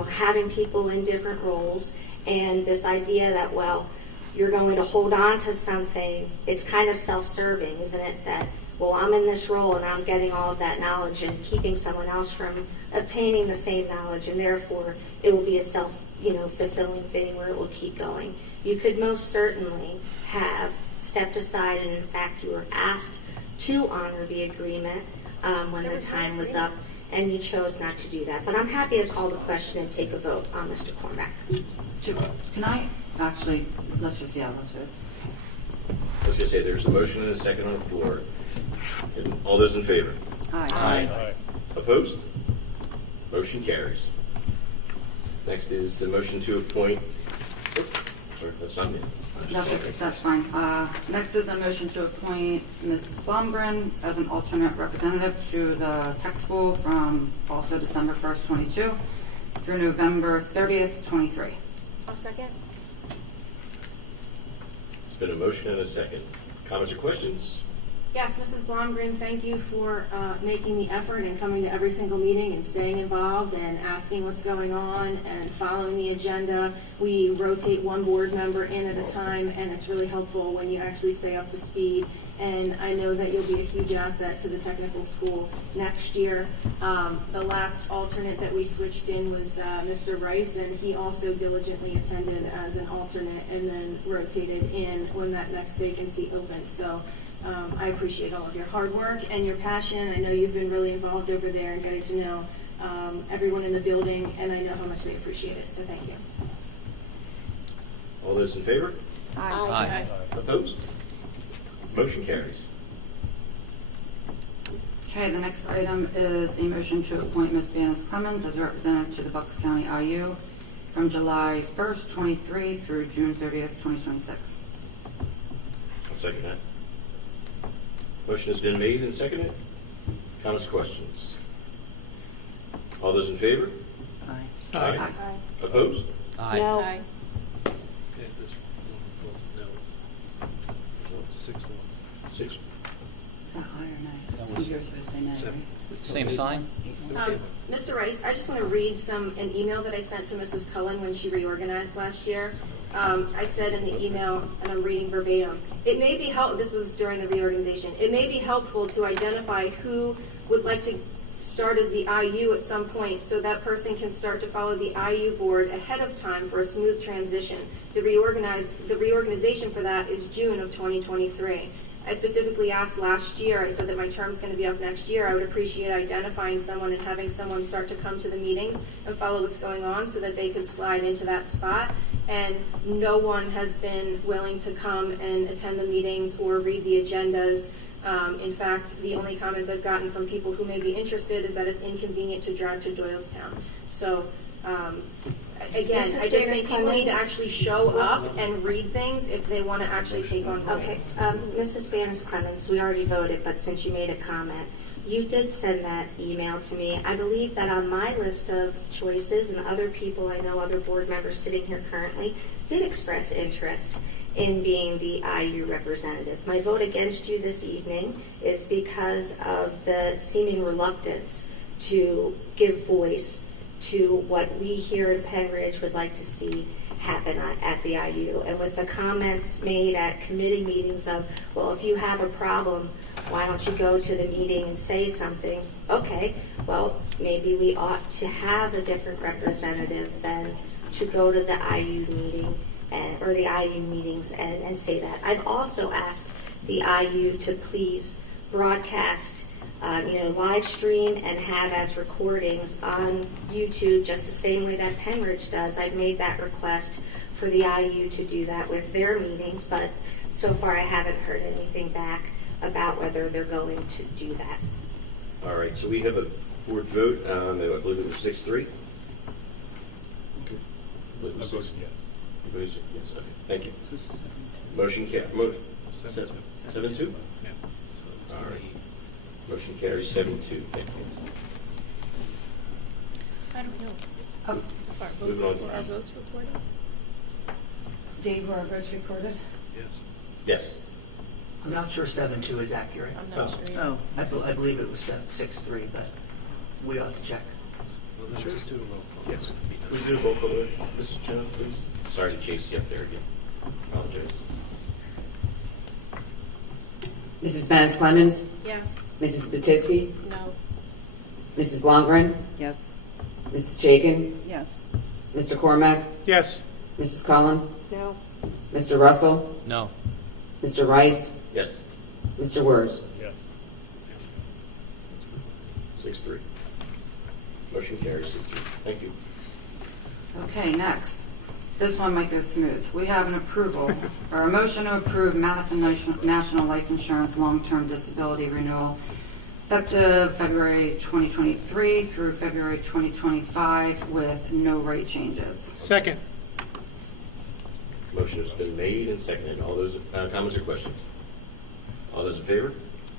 having people in different roles. And this idea that, well, you're going to hold on to something, it's kind of self-serving, isn't it? That, well, I'm in this role and I'm getting all of that knowledge and keeping someone else from obtaining the same knowledge, and therefore it will be a fulfilling thing where it will keep going. You could most certainly have stepped aside, and in fact you were asked to honor the agreement when the time was up, and you chose not to do that. But I'm happy to call the question and take a vote on Mr. Cormack. Can I actually, let's do it. I was going to say, there's a motion and a second on the floor. And all those in favor? Aye. Opposed? Motion carries. Next is the motion to appoint. Sorry, that's not me. That's fine. Next is a motion to appoint Mrs. Blomgren as an alternate representative to the tech school from also December 1st, 22 through November 30th, 23. I'll second. It's been a motion and a second. Comments or questions? Yes, Mrs. Blomgren, thank you for making the effort and coming to every single meeting and staying involved and asking what's going on and following the agenda. We rotate one board member in at a time, and it's really helpful when you actually stay up to speed. And I know that you'll be a huge asset to the technical school next year. The last alternate that we switched in was Mr. Rice, and he also diligently attended as an alternate and then rotated in when that next vacancy opened. So I appreciate all of your hard work and your passion. I know you've been really involved over there and getting to know everyone in the building, and I know how much they appreciate it, so thank you. All those in favor? Aye. Opposed? Motion carries. Okay, the next item is a motion to appoint Ms. Banis Clemens as a representative to the Bucks County IU from July 1st, 23 through June 30th, 2026. I'll second that. Motion has been made and seconded. Comments, questions? All those in favor? Aye. Aye. Opposed? Aye. No. Aye. Okay, this one, no. 6-1. 6. Is that aye or nay? That was- You're supposed to say nay, right? Same sign? Mr. Rice, I just want to read an email that I sent to Mrs. Cullen when she reorganized last year. I said in the email, and I'm reading verbatim, it may be this was during the reorganization, it may be helpful to identify who would like to start as the IU at some point so that person can start to follow the IU board ahead of time for a smooth transition. The reorganization for that is June of 2023. I specifically asked last year, I said that my term's going to be up next year. I would appreciate identifying someone and having someone start to come to the meetings and follow what's going on so that they could slide into that spot. And no one has been willing to come and attend the meetings or read the agendas. In fact, the only comments I've gotten from people who may be interested is that it's inconvenient to drive to Doylestown. So, again, Mrs. I just think Davis people need to Clemens? actually show up and read things if they want to actually take on roles. Okay, Mrs. Banis Clemens, we already voted, but since you made a comment, you did send that email to me. I believe that on my list of choices, and other people, I know other board members sitting here currently, did express interest in being the IU representative. My vote against you this evening is because of the seeming reluctance to give voice to what we here in Penridge would like to see happen at the IU. And with the comments made at committee meetings of, well, if you have a problem, why don't you go to the meeting and say something? Okay, well, maybe we ought to have a different representative than to go to the IU meeting or the IU meetings and say that. I've also asked the IU to please broadcast live stream and have as recordings on YouTube just the same way that Penridge does. I've made that request for the IU to do that with their meetings, but so far I haven't heard anything back about whether they're going to do that. All right, so we have a board vote, I believe it was 6-3. Was it 6? Yes, okay, thank you. Motion carries. 7-2? Yeah. All right. Motion carries 7-2. Thank you. I don't know Oh, if our Moving on votes, to- were our votes recorded. Dave, were our votes recorded? Yes. Yes. I'm not sure 7-2 is accurate. I'm not sure. either. Oh, I believe it was 6-3, but we ought to check. Well, then just do a roll call. Yes. Would you do a roll call, Mr. Chenoweth, please? Sorry to chase you up there again. Apologize. Mrs. Banis Clemens, Yes. Mrs. Batitsky, No. Mrs. Blomgren, Yes. Mrs. Jagan, Yes. Mr. Cormack, Yes. Mrs. Cullen, No. Mr. Russell, No. Mr. Rice, Yes. Mr. Wers. Yes. 6-3. Motion carries 6-3. Thank you. Okay, next. This one might go smooth. We have an approval, or a motion to approve Madison National Life Insurance Long-Term Disability Renewal effective February 2023 through February 2025 with no rate changes. Second. Motion has been made and seconded. All those comments or questions? All those in favor?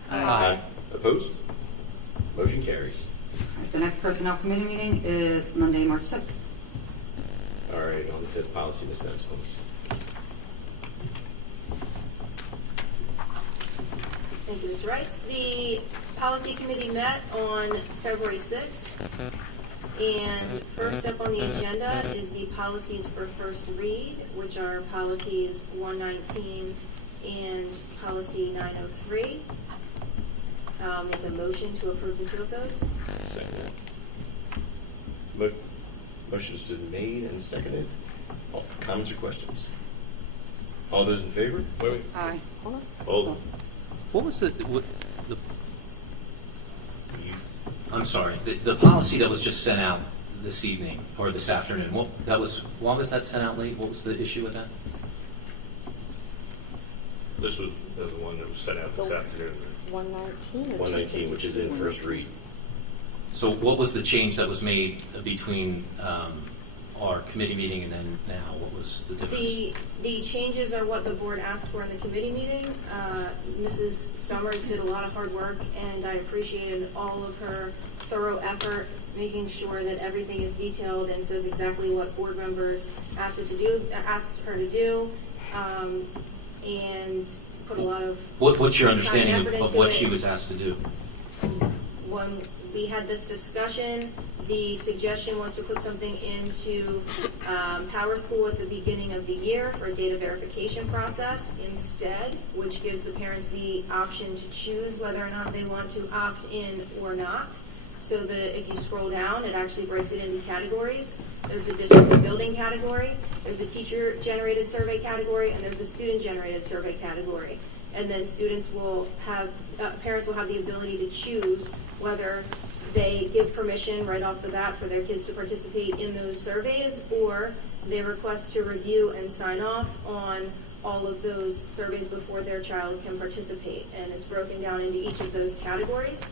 Aye. Opposed? Motion carries. All right, the next Personnel Committee meeting is Monday, March 6th. All right, on to policy, Ms. Dennis, please. Thank you, Mr. Rice. The policy committee met on February 6th. And first up on the agenda is the policies for first read, which are policies 119 and policy 903. I'll make a motion to approve the two of those. Second. Motion's been made and seconded. All comments or questions? All those in favor? Wait. Aye. Hold on. What was the I'm sorry, the policy that was just sent out this evening or this afternoon, why was that sent out late? What was the issue with that? This was the one that was sent out this afternoon. 119 or 119, which is in first read. So what was the change that was made between our committee meeting and then now? What was the difference? The changes are what the board asked for in the committee meeting. Mrs. Summers did a lot of hard work, and I appreciated all of her thorough effort making sure that everything is detailed and says exactly what board members asked her to do, and put a lot of What's your time and understanding effort of into what it. she was asked to do? When we had this discussion, the suggestion was to put something into Power School at the beginning of the year for a data verification process instead, which gives the parents the option to choose whether or not they want to opt in or not. So that if you scroll down, it actually breaks it into categories. There's the district and building category, there's the teacher-generated survey category, and there's the student-generated survey category. And then students will have, parents will have the ability to choose whether they give permission right off the bat for their kids to participate in those surveys, or they request to review and sign off on all of those surveys before their child can participate. And it's broken down into each of those categories.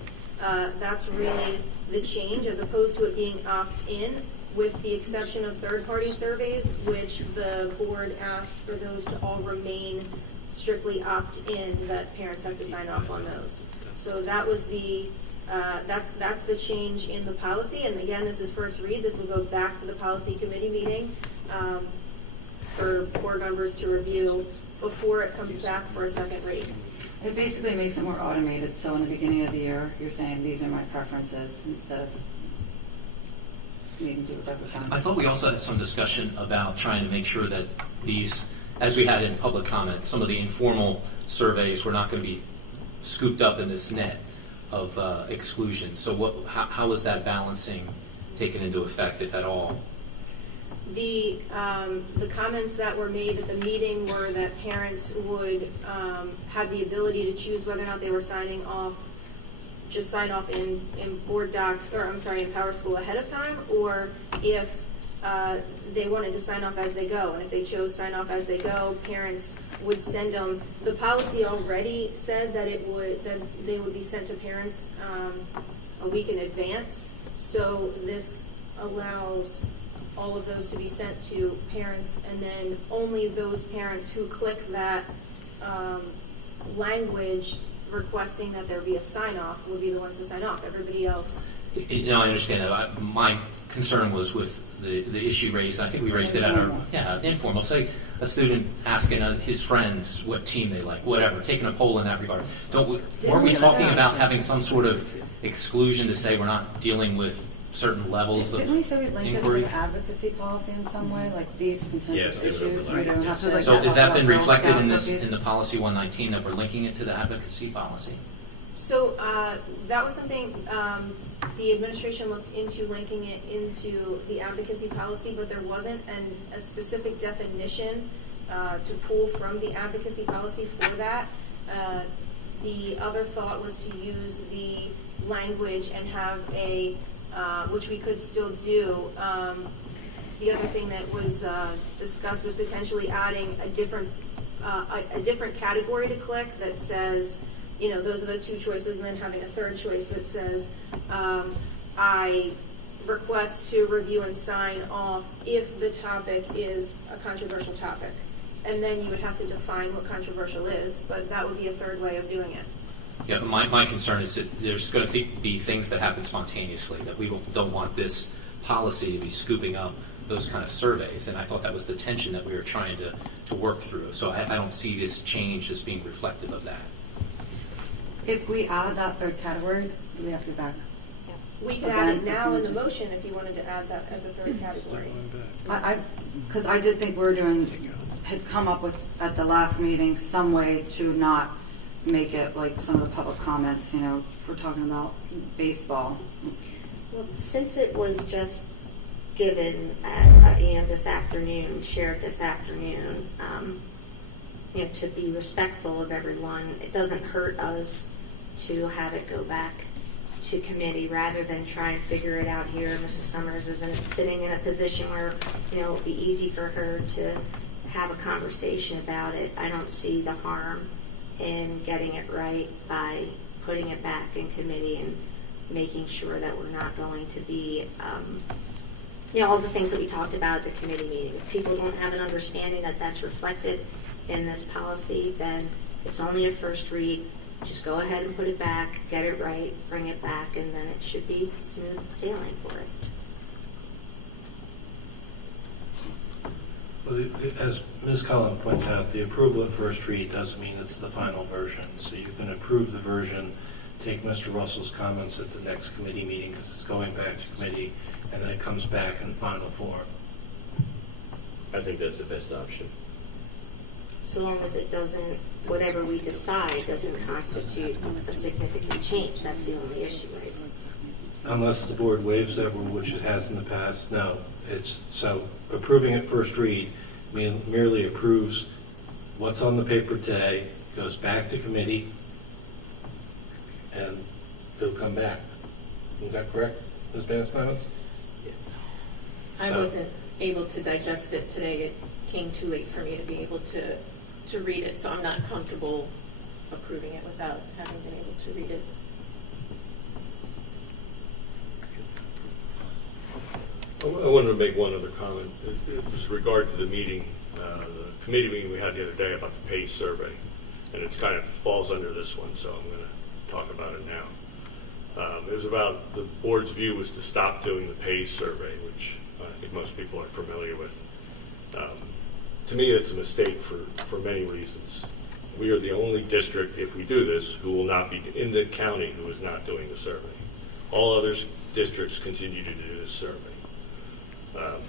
That's really the change, as opposed to it being opt-in, with the exception of third-party surveys, which the board asked for those to all remain strictly opt-in, that parents have to sign off on those. So that was the that's the change in the policy. And again, this is first read. This will go back to the policy committee meeting for board members to review before it comes back for a second read. It basically makes it more automated, so in the beginning of the year, you're saying these are my preferences instead of needing to do whatever counts. I thought we also had some discussion about trying to make sure that these, as we had in public comment, some of the informal surveys were not going to be scooped up in this net of exclusion. So how is that balancing taken into effect, if at all? The comments that were made at the meeting were that parents would have the ability to choose whether or not they were sign off in board docs, or I'm sorry, in Power School ahead of time, or if they wanted to sign off as they go. And if they chose sign off as they go, parents would send them. The policy already said that they would be sent to parents a week in advance. So this allows all of those to be sent to parents, and then only those parents who click that language requesting that there be a sign-off would be the ones to sign off. Everybody else. I understand that. My concern was with the issue raised. I think we raised it at our informal. Say a student asking his friends what team they like, whatever, taking a poll in that regard. Weren't we talking about having some sort of exclusion to say we're not dealing with certain levels of Didn't we say we'd link it to inquiry? the advocacy policy in some way, like these contentious issues? We don't have to, like, So has that been Girl reflected Scout in this cookies? in the policy 119 that we're linking it to the advocacy policy? So that was something the administration looked into, linking it into the advocacy policy, but there wasn't a specific definition to pull from the advocacy policy for that. The other thought was to use the language and have a which we could still do. The other thing that was discussed was potentially adding a different category to click that says, you know, those are the two choices, and then having a third choice that says, I request to review and sign off if the topic is a controversial topic. And then you would have to define what controversial is, but that would be a third way of doing it. Yeah, my concern is that there's going to be things that happen spontaneously, that we don't want this policy to be scooping up those kind of surveys, and I thought that was the tension that we were trying to work through. So I don't see this change as being reflective of that. If we add that third category, do we have to go back? We could add it now in the motion if you wanted to add that as a third category. Because I did think had come up with at the last meeting some way to not make it like some of the public comments, you know, if we're talking about baseball. Well, since it was just given at, this afternoon, shared this afternoon, to be respectful of everyone, it doesn't hurt us to have it go back to committee rather than try and figure it out here. Mrs. Summers isn't sitting in a position where, it would be easy for her to have a conversation about it. I don't see the harm in getting it right by putting it back in committee and making sure that we're not going to be, all the things that we talked about at the committee meeting. If people don't have an understanding that that's reflected in this policy, then it's only a first read. Just go ahead and put it back, get it right, bring it back, and then it should be smooth sailing for it. Well, as Ms. Cullen points out, the approval at first read doesn't mean it's the final version. So you can approve the version, take Mr. Russell's comments at the next committee meeting because it's going back to committee, and then it comes back in final form. I think that's the best option. So long as it doesn't, whatever we decide doesn't constitute a significant change. That's the only issue, right? Unless the board waives that rule, which it has in the past, no. So approving at first read merely approves what's on the paper today, goes back to committee, and it'll come back. Is that correct, Ms. Dennis-Clemens? I wasn't able to digest it today. It came too late for me to be able to read it, so I'm not comfortable approving it without having been able to read it. I wanted to make one other comment. It was regard to the meeting, the committee meeting we had the other day about the PACE survey, and it kind of falls under this one, so I'm going to talk about it now. It was about the board's view was to stop doing the PACE survey, which I think most people are familiar with. To me, it's a mistake for many reasons. We are the only district, if we do this, who will not be in the county who is not doing the survey. All other districts continue to do this survey.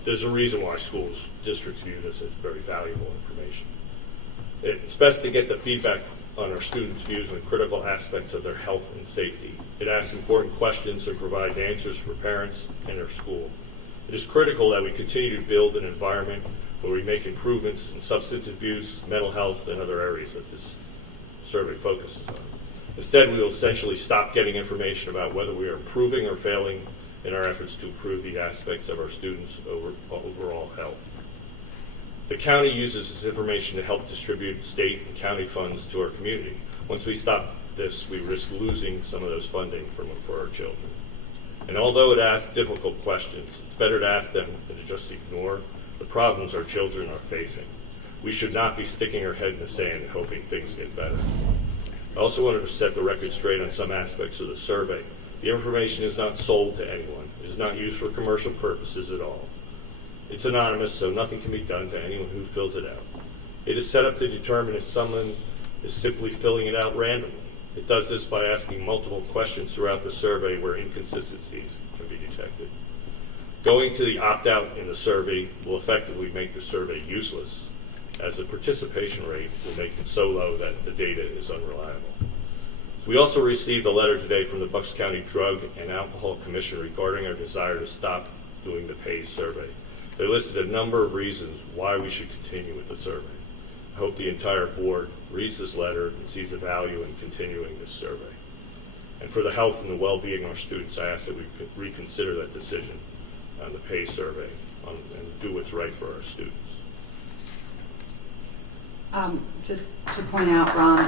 There's a reason why schools, districts view this as very valuable information. It's best to get the feedback on our students' views on critical aspects of their health and safety. It asks important questions and provides answers for parents and their school. It is critical that we continue to build an environment where we make improvements in substance abuse, mental health, and other areas that this survey focuses on. Instead, we will essentially stop getting information about whether we are improving or failing in our efforts to improve the aspects of our students' overall health. The county uses this information to help distribute state and county funds to our community. Once we stop this, we risk losing some of those funding for our children. And although it asks difficult questions, it's better to ask them than to just ignore the problems our children are facing. We should not be sticking our head in the sand and hoping things get better. I also wanted to set the record straight on some aspects of the survey. The information is not sold to anyone. It is not used for commercial purposes at all. It's anonymous, so nothing can be done to anyone who fills it out. It is set up to determine if someone is simply filling it out randomly. It does this by asking multiple questions throughout the survey where inconsistencies can be detected. Going to the opt-out in the survey will effectively make the survey useless, as the participation rate will make it so low that the data is unreliable. We also received a letter today from the Bucks County Drug and Alcohol Commission regarding our desire to stop doing the PACE survey. They listed a number of reasons why we should continue with the survey. I hope the entire board reads this letter and sees the value in continuing this survey. And for the health and the well-being of our students, I ask that we reconsider that decision on the PACE survey and do what's right for our students. Just to point out, Ron,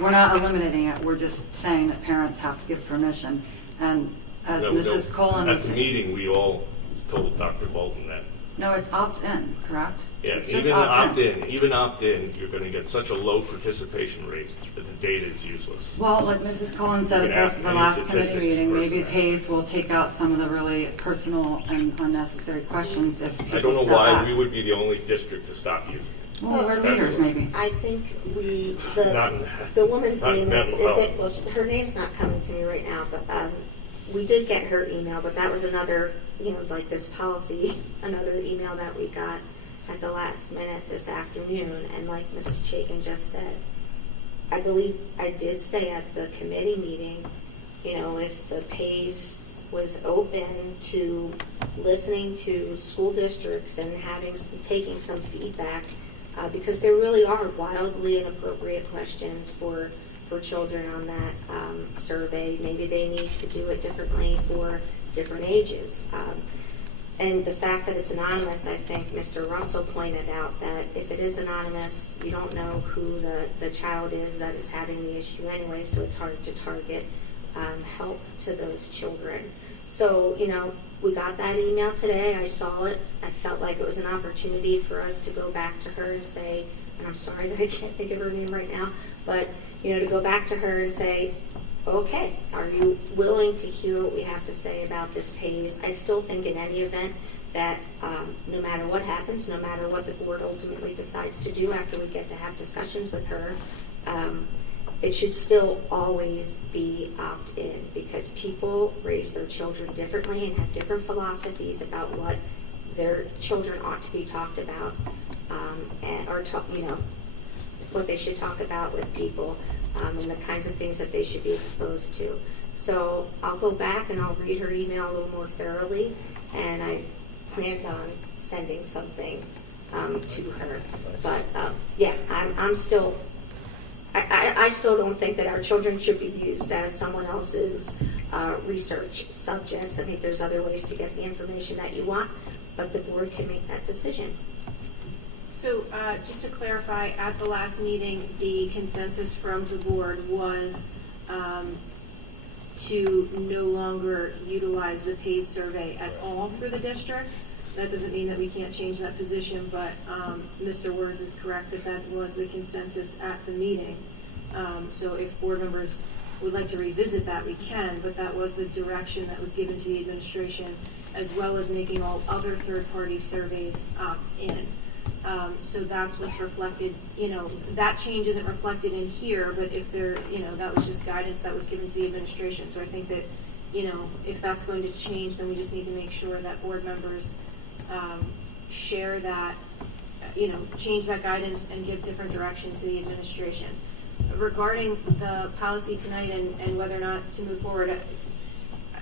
we're not eliminating it. We're just saying that parents have to give permission. And as Mrs. Cullen at was the saying, meeting, we all told Dr. Bolton that. no, it's opt-in, correct? Yeah, It's just even opt-in, you're going to get such a low participation rate that the data is useless. Well, like Mrs. Cullen said You can at ask the any last committee statistics meeting, maybe person. PACE will take out some of the really personal and unnecessary questions if people I don't know step why back. we would be the only district to stop using it. Well, we're leaders, maybe. I think Not in- the woman's not in name is mental health. it, well, her name's not coming to me right now, but we did get her email, but that was another, like this policy, another email that we got at the last minute this afternoon. And like Mrs. Chaikin just said, I believe I did say at the committee meeting, if the PACE was open to listening to school districts and taking some feedback, because there really are wildly inappropriate questions for children on that survey. Maybe they need to do it differently for different ages. And the fact that it's anonymous, I think Mr. Russell pointed out that if it is anonymous, you don't know who the child is that is having the issue anyway, so it's hard to target help to those children. So, we got that email today. I saw it. I felt like it was an opportunity for us to go back to her and say, and I'm sorry that I can't think of her name right now, but, to go back to her and say, okay, are you willing to hear what we have to say about this pays? I still think in any event that no matter what happens, no matter what the board ultimately decides to do after we get to have discussions with her, it should still always be opt-in, because people raise their children differently and have different philosophies about what their children ought to be talked about, what they should talk about with people, and the kinds of things that they should be exposed to. So I'll go back and I'll read her email a little more thoroughly, and I planned on sending something to her. But I'm still. I still don't think that our children should be used as someone else's research subjects. I think there's other ways to get the information that you want, but the board can make that decision. So just to clarify, at the last meeting, the consensus from the board was to no longer utilize the PACE survey at all through the district. That doesn't mean that we can't change that position, but Mr. Wers is correct that was the consensus at the meeting. So if board members would like to revisit that, we can, but that was the direction that was given to the administration, as well as making all other third-party surveys opt-in. So that's what's reflected, that change isn't reflected in here, but if there, that was just guidance that was given to the administration. So I think that, if that's going to change, then we just need to make sure that board members share that, change that guidance and give different direction to the administration. Regarding the policy tonight and whether or not to move forward,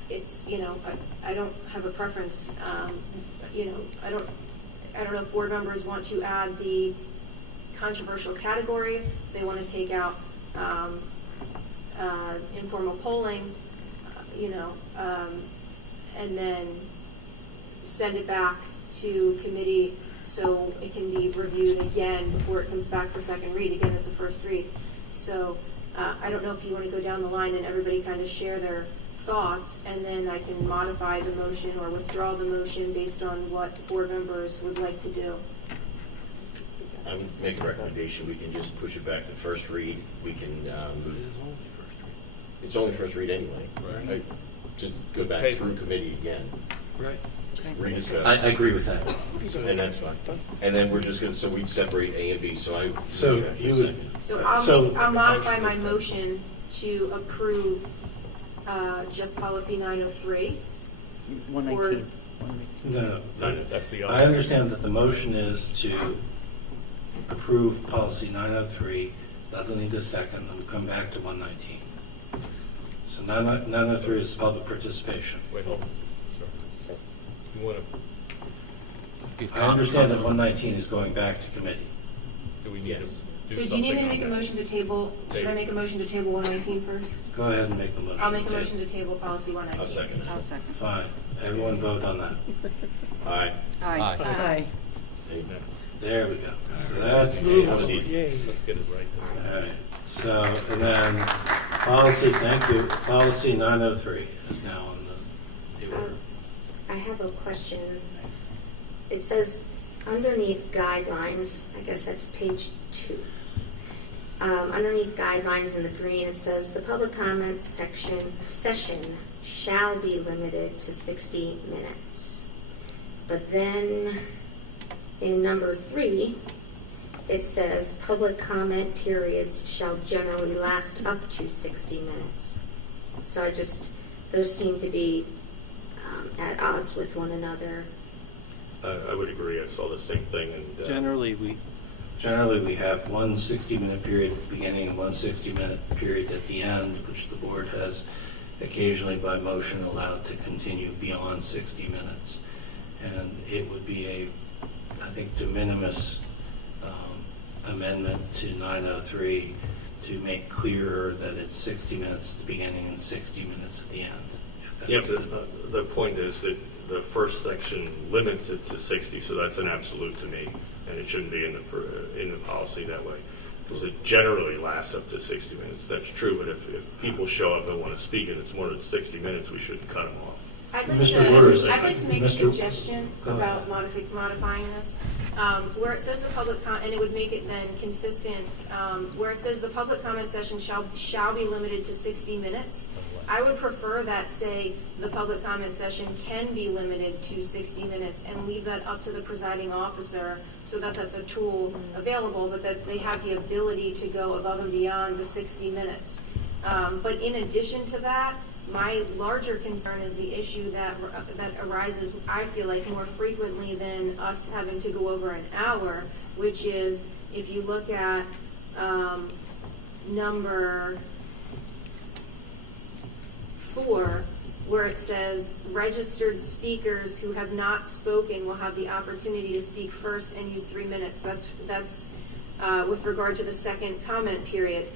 it's, I don't have a preference. I don't know if board members want to add the controversial category, if they want to take out informal polling, and then send it back to committee so it can be reviewed again before it comes back for second read. Again, it's a first read. So I don't know if you want to go down the line and everybody kind of share their thoughts, and then I can modify the motion or withdraw the motion based on what board members would like to do. I would make a recommendation. We can just push it back to first read. We can. It's only first read anyway. Right. Just go back through committee again. Right. Rediscuss. I agree with that. And that's fine. And then we're just going to, so we'd separate A and B. So I'll modify my motion to approve just policy 903. 119. No, That's the I understand that the motion is to approve policy 903. That'll need a second, then we'll come back to 119. So 903 is public participation. Wait, hold on. Sir. You want to? I understand that 119 is going back to committee. Do we need to? So do you need me to make a motion to table? Should I make a motion to table 119 first? Go ahead and make the motion. I'll make a motion to table policy 119. I'll second it. I'll second. Fine. Everyone vote on that. Aye. Aye. There we go. So that's That was easy. Let's get it right. all right. So, and then policy, thank you, policy 903 is now on the order. I have a question. It says underneath guidelines, I guess that's page 2. Underneath guidelines in the green, it says the public comment session shall be limited to 60 minutes. But then in number 3, it says public comment periods shall generally last up to 60 minutes. So those seem to be at odds with one another. I would agree. I saw the same thing. And Generally, we have one 60-minute period at the beginning and one 60-minute period at the end, which the board has occasionally by motion allowed to continue beyond 60 minutes. And it would be I think, de minimis amendment to 903 to make clearer that it's 60 minutes at the beginning and 60 minutes at the end. Yes, the point is that the first section limits it to 60, so that's an absolute to me, and it shouldn't be in the policy that way, because it generally lasts up to 60 minutes. That's true, but if people show up and want to speak and it's more than 60 minutes, we shouldn't cut them off. I'd like to make a suggestion about modifying this. where it says the public and it would make it then consistent, where it says the public comment session shall be limited to 60 minutes. I would prefer that say the public comment session can be limited to 60 minutes and leave that up to the presiding officer so that that's a tool available, but that they have the ability to go above and beyond the 60 minutes. But in addition to that, my larger concern is the issue that arises, I feel like, more frequently than us having to go over an hour, which is if you look at number 4, where it says registered speakers who have not spoken will have the opportunity to speak first and use 3 minutes. That's with regard to the second comment period.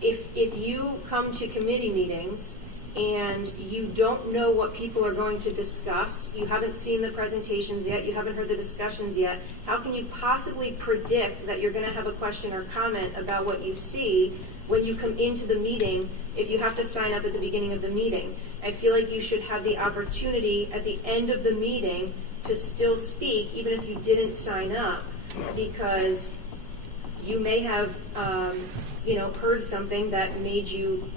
If you come to committee meetings and you don't know what people are going to discuss, you haven't seen the presentations yet, you haven't heard the discussions yet, how can you possibly predict that you're going to have a question or comment about what you see when you come into the meeting if you have to sign up at the beginning of the meeting? I feel like you should have the opportunity at the end of the meeting to still speak, even if you didn't sign up, because you may have heard something that made you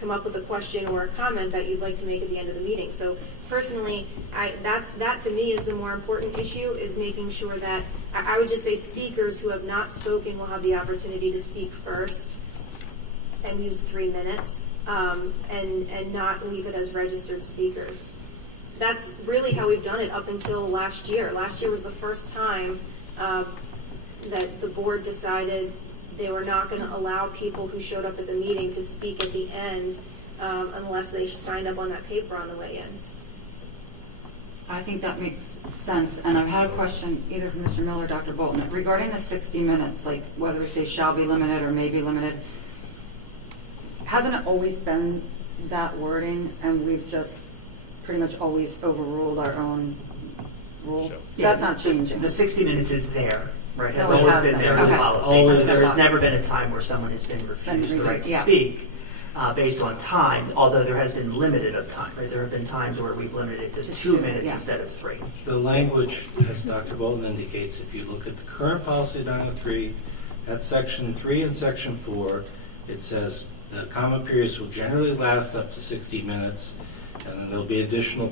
come up with a question or a comment that you'd like to make at the end of the meeting. So personally, that to me is the more important issue, is making sure that I would just say speakers who have not spoken will have the opportunity to speak first and use 3 minutes, and not leave it as registered speakers. That's really how we've done it up until last year. Last year was the first time that the board decided they were not going to allow people who showed up at the meeting to speak at the end unless they signed up on that paper on the way in. I think that makes sense, and I've had a question either from Mr. Miller or Dr. Bolton regarding the 60 minutes, like whether we say shall be limited or may be limited. Hasn't it always been that wording, and we've just pretty much always overruled our own rule? Yeah, That's not changing. The 60 minutes is there, right? Has Always always has been been. there in the Okay. policy. There's never been a time where someone has been refused the right to Yeah. speak based on time, although there has been limited of time, right? There have been times where we've limited it to 2 minutes yeah. instead of 3. The language, as Dr. Bolton indicates, if you look at the current policy 903, at section 3 and section 4, it says the comment periods will generally last up to 60 minutes, and then there'll be additional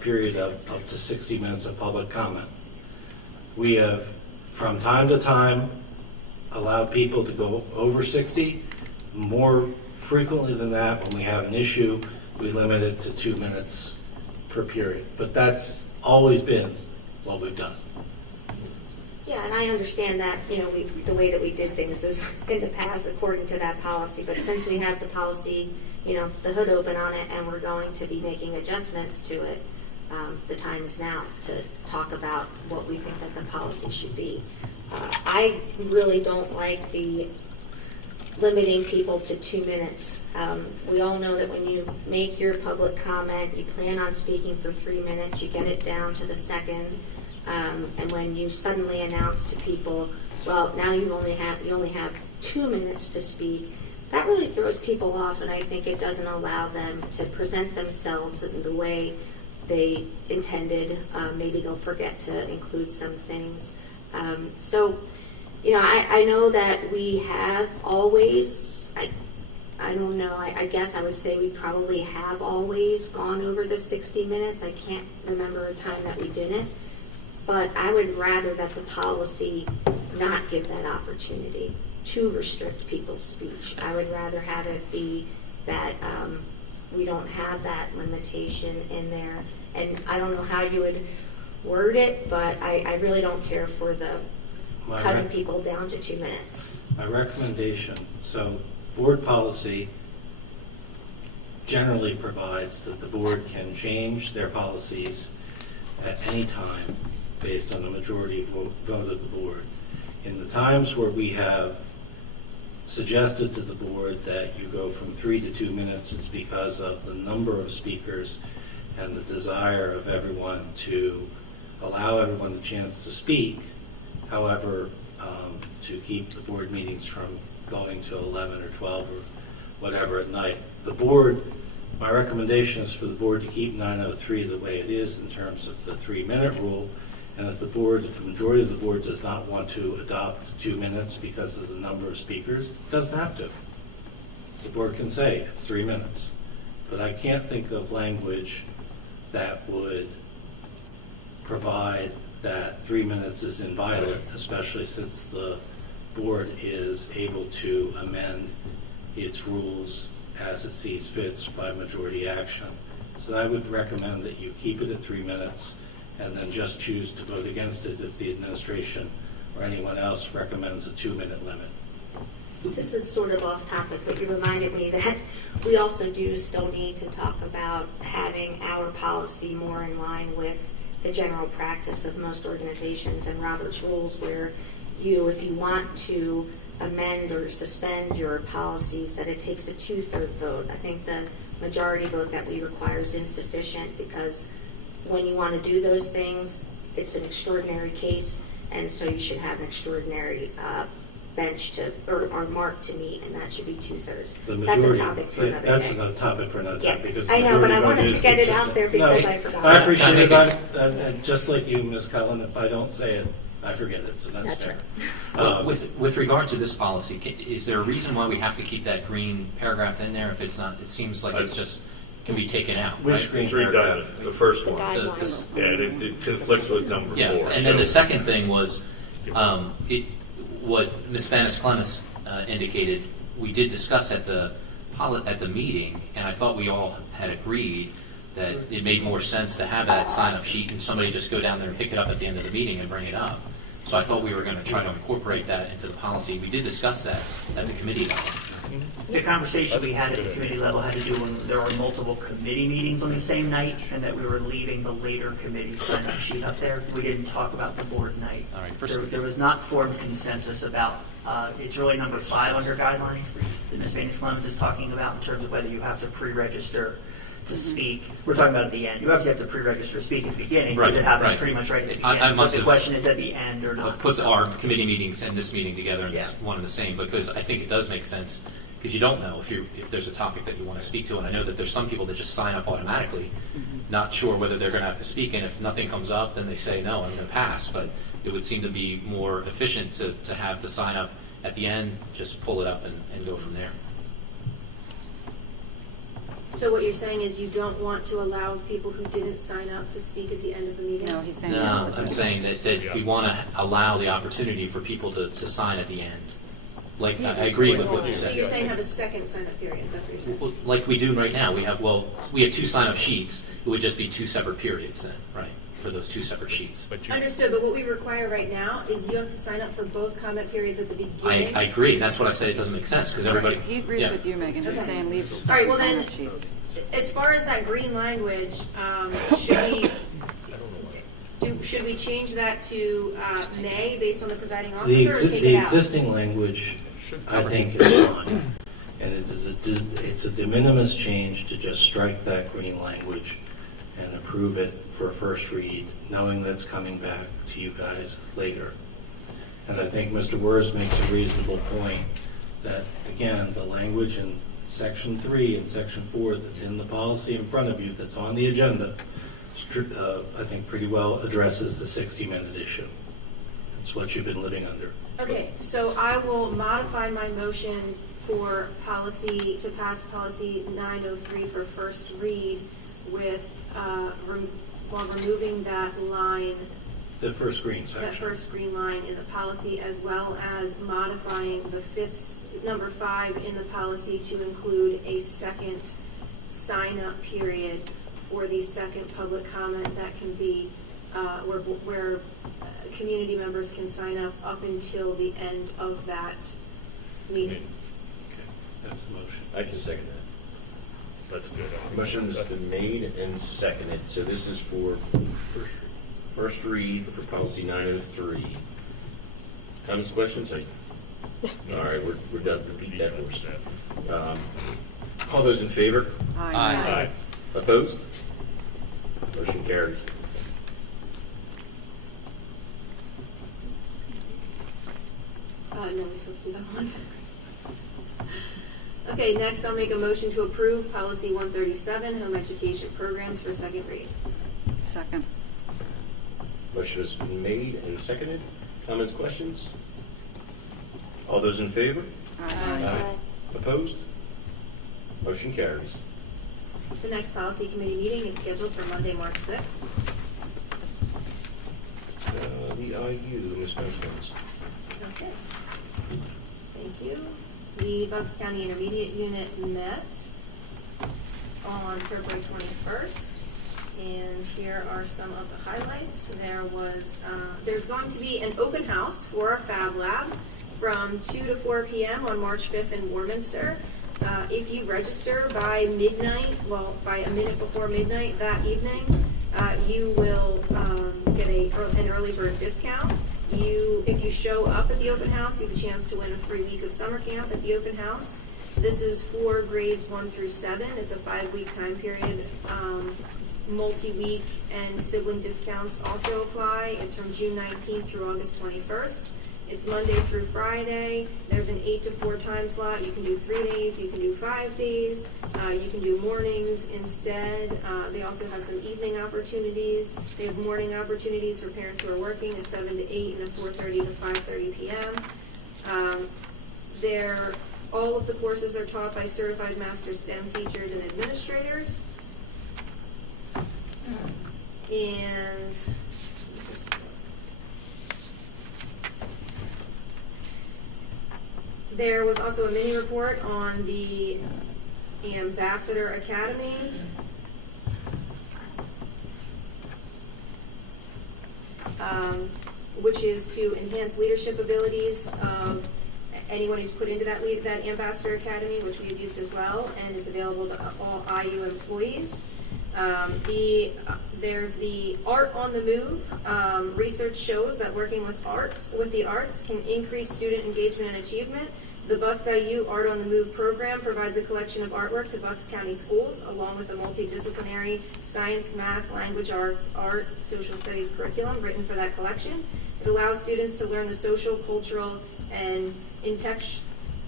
period of up to 60 minutes of public comment. We have, from time to time, allowed people to go over 60. More frequently than that, when we have an issue, we limit it to 2 minutes per period. But that's always been what we've done. Yeah, and I understand that, the way that we did things is in the past according to that policy, but since we have the policy, the hood open on it, and we're going to be making adjustments to it, the time is now to talk about what we think that the policy should be. I really don't like the limiting people to 2 minutes. We all know that when you make your public comment, you plan on speaking for 3 minutes, you get it down to the second. And when you suddenly announce to people, well, now you only have 2 minutes to speak, that really throws people off, and I think it doesn't allow them to present themselves in the way they intended. Maybe they'll forget to include some things. I know that we have always, I don't know, I guess I would say we probably have always gone over the 60 minutes. I can't remember a time that we didn't. But I would rather that the policy not give that opportunity to restrict people's speech. I would rather have it be that we don't have that limitation in there. And I don't know how you would word it, but I really don't care for the cutting people down to 2 minutes. My recommendation, so board policy generally provides that the board can change their policies at any time based on the majority vote of the board. In the times where we have suggested to the board that you go from 3 to 2 minutes, it's because of the number of speakers and the desire of everyone to allow everyone a chance to speak. However, to keep the board meetings from going to 11 or 12 or whatever at night. The board, my recommendation is for the board to keep 903 the way it is in terms of the 3-minute rule, And if the majority of the board does not want to adopt 2 minutes because of the number of speakers, it doesn't have to. The board can say it's 3 minutes. But I can't think of language that would provide that 3 minutes is inviolate, especially since the board is able to amend its rules as it sees fit by majority action. So I would recommend that you keep it at 3 minutes and then just choose to vote against it if the administration or anyone else recommends a 2-minute limit. This is sort of off topic, but you reminded me that we also do still need to talk about having our policy more in line with the general practice of most organizations and Robert's rules, where if you want to amend or suspend your policies, that it takes a 2/3 vote. I think the majority vote that we require is insufficient, because when you want to do those things, it's an extraordinary case, and so you should have an extraordinary bench or mark to meet, and that should be 2/3. That's a topic for another day. That's a topic for another day. Because I know, but I wanted to get it out there because I forgot. I appreciate it. Just like you, Ms. Cullen, if I don't say it, I forget it, so that's fair. Well, with regard to this policy, is there a reason why we have to keep that green paragraph in there? If it's not, it seems like it's just can be taken out. Which right? green paragraph? The first one. The It conflicts with number 4. And then the second thing was what Ms. Spanis-Clemens indicated. We did discuss at the meeting, and I thought we all had agreed that it made more sense to have that sign-up sheet and somebody just go down there and pick it up at the end of the meeting and bring it up. So I thought we were going to try to incorporate that into the policy. We did discuss that at the committee level. The conversation we had at the committee level had to do when there were multiple committee meetings on the same night, and that we were leaving the later committee sign-up sheet up there. We didn't talk about the board night. All right, there was not formed consensus about, it's really number 5 under guidelines that Ms. Spanis-Clemens is talking about in terms of whether you have to pre-register to speak. We're talking about at the end. You obviously have to pre-register to speak at the beginning, because it happens pretty much right at the beginning. But the question is at the end or not. I've put our committee meetings and this meeting together in one and the same, because I think it does make sense, because you don't know if there's a topic that you want to speak to. And I know that there's some people that just sign up automatically, not sure whether they're going to have to speak. And if nothing comes up, then they say, no, I'm going to pass. But it would seem to be more efficient to have the sign up at the end, just pull it up and go from there. So what you're saying is you don't want to allow people who didn't sign up to speak at the end of the meeting? No, he's saying No, I'm saying that we want to allow the opportunity for people to sign at the end. Like, I agree with what you So said. you're saying have a second sign-up period, that's what you're saying? Well, like we do right now, we have 2 sign-up sheets. It would just be 2 separate periods then, right, for those 2 separate sheets. Understood, but what we require right now is you have to sign up for both comment periods at the beginning. I agree. That's what I said. It doesn't make sense because everybody. He agrees with you, Megan. He's saying leave the All right, well then, sheet. as far as that green language, should we change that to may based on the presiding officer, or take it The out? existing language, I think, is fine. And it's a de minimis change to just strike that green language and approve it for a first read, knowing that's coming back to you guys later. And I think Mr. Wurz makes a reasonable point that, again, the language in Section 3 and Section 4 that's in the policy in front of you that's on the agenda, I think pretty well addresses the 60-minute issue. It's what you've been living under. Okay, so I will modify my motion for policy, to pass policy 903 for first read with, while removing that line, The first green section. that first green line in the policy, as well as modifying the number 5 in the policy to include a second sign-up period for the second public comment that can be, where community members can sign up until the end of that meeting. Okay, that's the motion. I can second that. Let's do it. Motion has been made and seconded, so this is for first read for policy 903. Comments, questions? All right, we're done. Repeat that horse. All those in favor? Aye. Opposed? Motion carries. No, we still have to do that one. Okay, next I'll make a motion to approve policy 137, home education programs for second read. Second. Motion has been made and seconded. Comments, questions? All those in favor? Aye. Opposed? Motion carries. The next policy committee meeting is scheduled for Monday, March 6th. The IU, Ms. Benskins. Okay. Thank you. The Bucks County Intermediate Unit met on February 21st. And here are some of the highlights. There's going to be an open house for our Fab Lab from 2 to 4 p.m. on March 5th in Warminster. If you register by midnight, by a minute before midnight that evening, you will get an early bird discount. If you show up at the open house, you have a chance to win a free week of summer camp at the open house. This is for grades 1 through 7. It's a 5-week time period. Multi-week and sibling discounts also apply. It's from June 19th through August 21st. It's Monday through Friday. There's an 8 to 4 time slot. You can do 3 days. You can do 5 days. You can do mornings instead. They also have some evening opportunities. They have morning opportunities for parents who are working, a 7 to 8 and a 4:30 to 5:30 p.m. All of the courses are taught by certified master STEM teachers and administrators. And there was also a mini report on the Ambassador Academy. Which is to enhance leadership abilities of anyone who's put into that Ambassador Academy, which we've used as well, and it's available to all IU employees. There's the Art on the Move. Research shows that working with the arts can increase student engagement and achievement. The Bucks IU Art on the Move program provides a collection of artwork to Bucks County schools, along with a multidisciplinary science, math, language arts, art, social studies curriculum written for that collection. It allows students to learn the social, cultural, and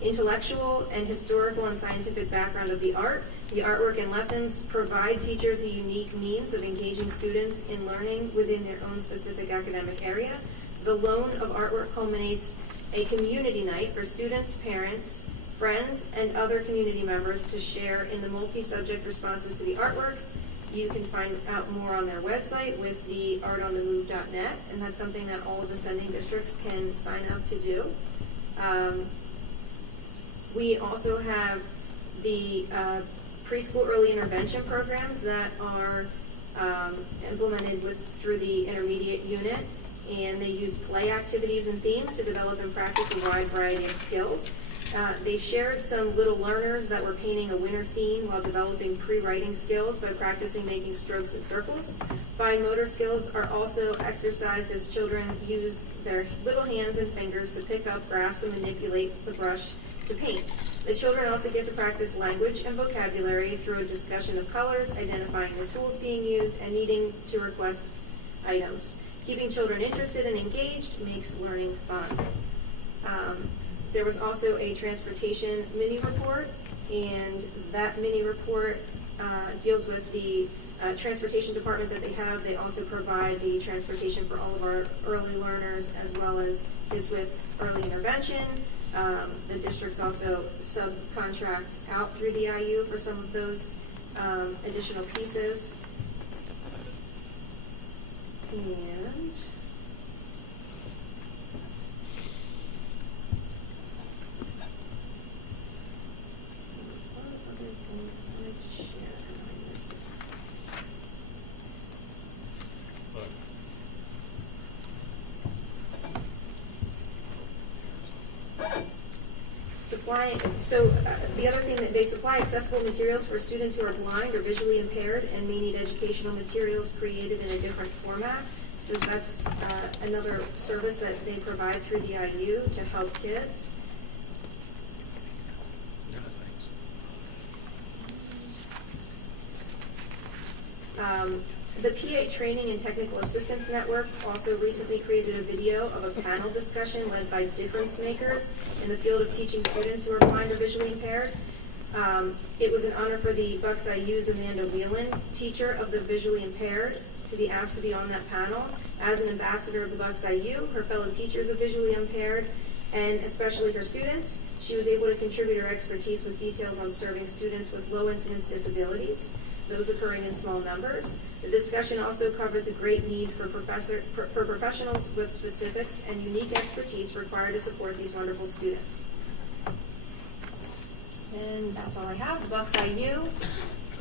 intellectual and historical and scientific background of the art. The artwork and lessons provide teachers a unique means of engaging students in learning within their own specific academic area. The loan of artwork culminates a community night for students, parents, friends, and other community members to share in the multi-subject responses to the artwork. You can find out more on their website with the artonthemove.net, and that's something that all of the sending districts can sign up to do. We also have the preschool early intervention programs that are implemented through the intermediate unit, and they use play activities and themes to develop and practice a wide variety of skills. They shared some little learners that were painting a winter scene while developing pre-writing skills by practicing making strokes and circles. Fine motor skills are also exercised as children use their little hands and fingers to pick up, grasp, and manipulate the brush to paint. The children also get to practice language and vocabulary through a discussion of colors, identifying the tools being used, and needing to request items. Keeping children interested and engaged makes learning fun. There was also a transportation mini report, and that mini report deals with the transportation department that they have. They also provide the transportation for all of our early learners as well as kids with early intervention. The districts also subcontract out through the IU for some of those additional pieces. And the other thing that they supply accessible materials for students who are blind or visually impaired and may need educational materials created in a different format. So that's another service that they provide through the IU to help kids. The PA Training and Technical Assistance Network also recently created a video of a panel discussion led by difference makers in the field of teaching students who are blind or visually impaired. It was an honor for the Bucks IU's Amanda Whelan, teacher of the visually impaired, to be asked to be on that panel. As an ambassador of the Bucks IU, her fellow teachers of visually impaired, and especially her students, she was able to contribute her expertise with details on serving students with low incidence disabilities, those occurring in small numbers. The discussion also covered the great need for professionals with specifics and unique expertise required to support these wonderful students. And that's all I have. The Bucks IU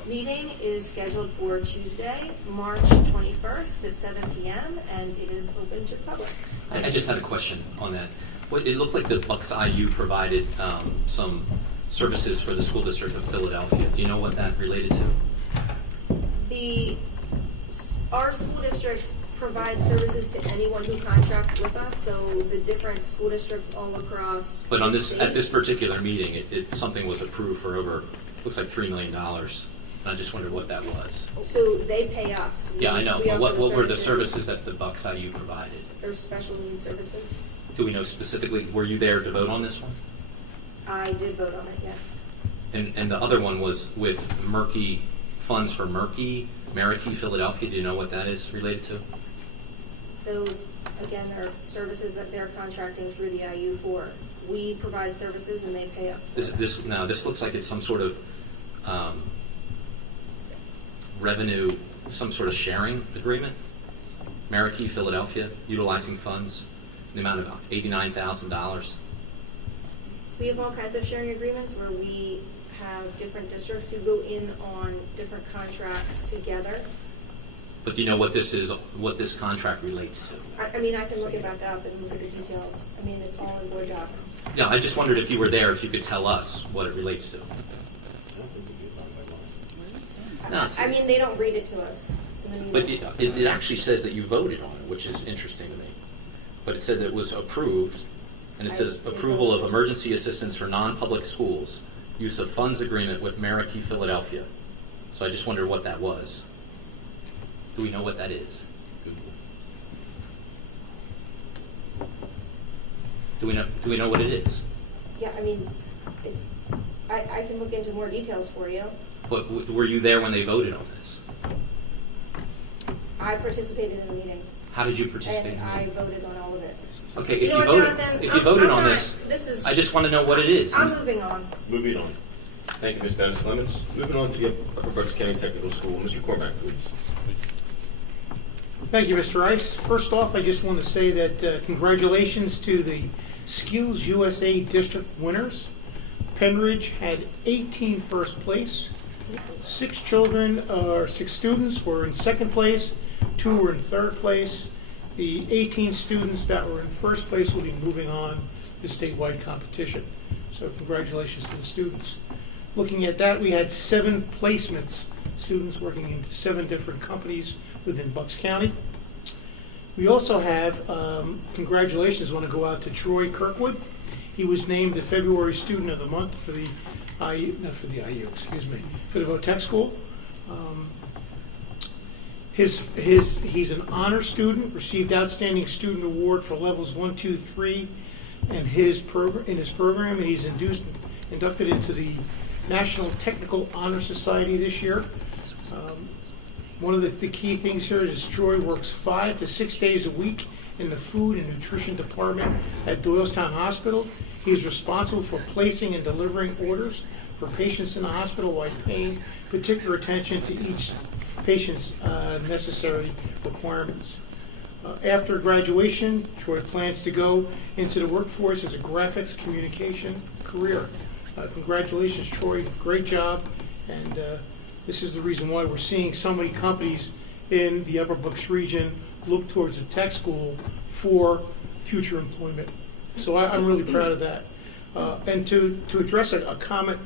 meeting is scheduled for Tuesday, March 21st at 7 p.m. and it is open to the public. I just had a question on that. It looked like the Bucks IU provided some services for the school district of Philadelphia. Do you know what that related to? Our school districts provide services to anyone who contracts with us, so the different school districts all across. But on the this state. at this particular meeting, something was approved for over, looks like $3 million. And I just wondered what that was. So they pay us. Yeah, I know. We But offer what were the services that the Bucks IU provided? They're special needs services. Do we know specifically? Were you there to vote on this one? I did vote on it, yes. And the other one was with Merckey funds for Merckey Philadelphia. Do you know what that is related to? Those, again, are services that they're contracting through the IU for. We provide services and they pay us for it. This looks like it's some sort of revenue, some sort of sharing agreement. Merckey Philadelphia, utilizing funds, in the amount of $89,000. So we have all kinds of sharing agreements where we have different districts who go in on different contracts together. But do you know what this is? What this contract relates to? I mean, I can look it back up and look at the details. I mean, it's all in board docs. Yeah, I just wondered if you were there, if you could tell us what it relates to. No, I mean, they don't read it to us. But it actually says that you voted on it, which is interesting to me. But it said that it was approved, and it says approval of emergency assistance for non-public schools, use of funds agreement with Merckey Philadelphia. So I just wondered what that was. Do we know what that is? Do we know what it is? Yeah, I mean, it's. I can look into more details for you. But were you there when they voted on this? I participated in the meeting. How did you participate? And I voted on all of it. Okay, if you voted on this, I just want to know what it is. I'm moving on. Moving on. Thank you, Ms. Dennis Lemons. Moving on to the Upper Bucks County Technical School. Mr. Cormack, please. Thank you, Mr. Rice. First off, I just want to say that congratulations to the Skills USA District winners. Penridge had 18 first place. 6 students were in second place. 2 were in third place. The 18 students that were in first place will be moving on to statewide competition. So congratulations to the students. Looking at that, we had 7 placements, students working in 7 different companies within Bucks County. We also have, congratulations want to go out to Troy Kirkwood. He was named the February Student of the Month for the for the Votech School. He's an honor student, received Outstanding Student Award for levels 1, 2, 3 in his program, and he's inducted into the National Technical Honor Society this year. One of the key things here is Troy works 5 to 6 days a week in the food and nutrition department at Doylestown Hospital. He is responsible for placing and delivering orders for patients in the hospital while paying particular attention to each patient's necessary requirements. After graduation, Troy plans to go into the workforce as a graphics communication career. Congratulations, Troy. Great job. And this is the reason why we're seeing so many companies in the Upper Bucks region look towards the tech school for future employment. So I'm really proud of that. And to address a comment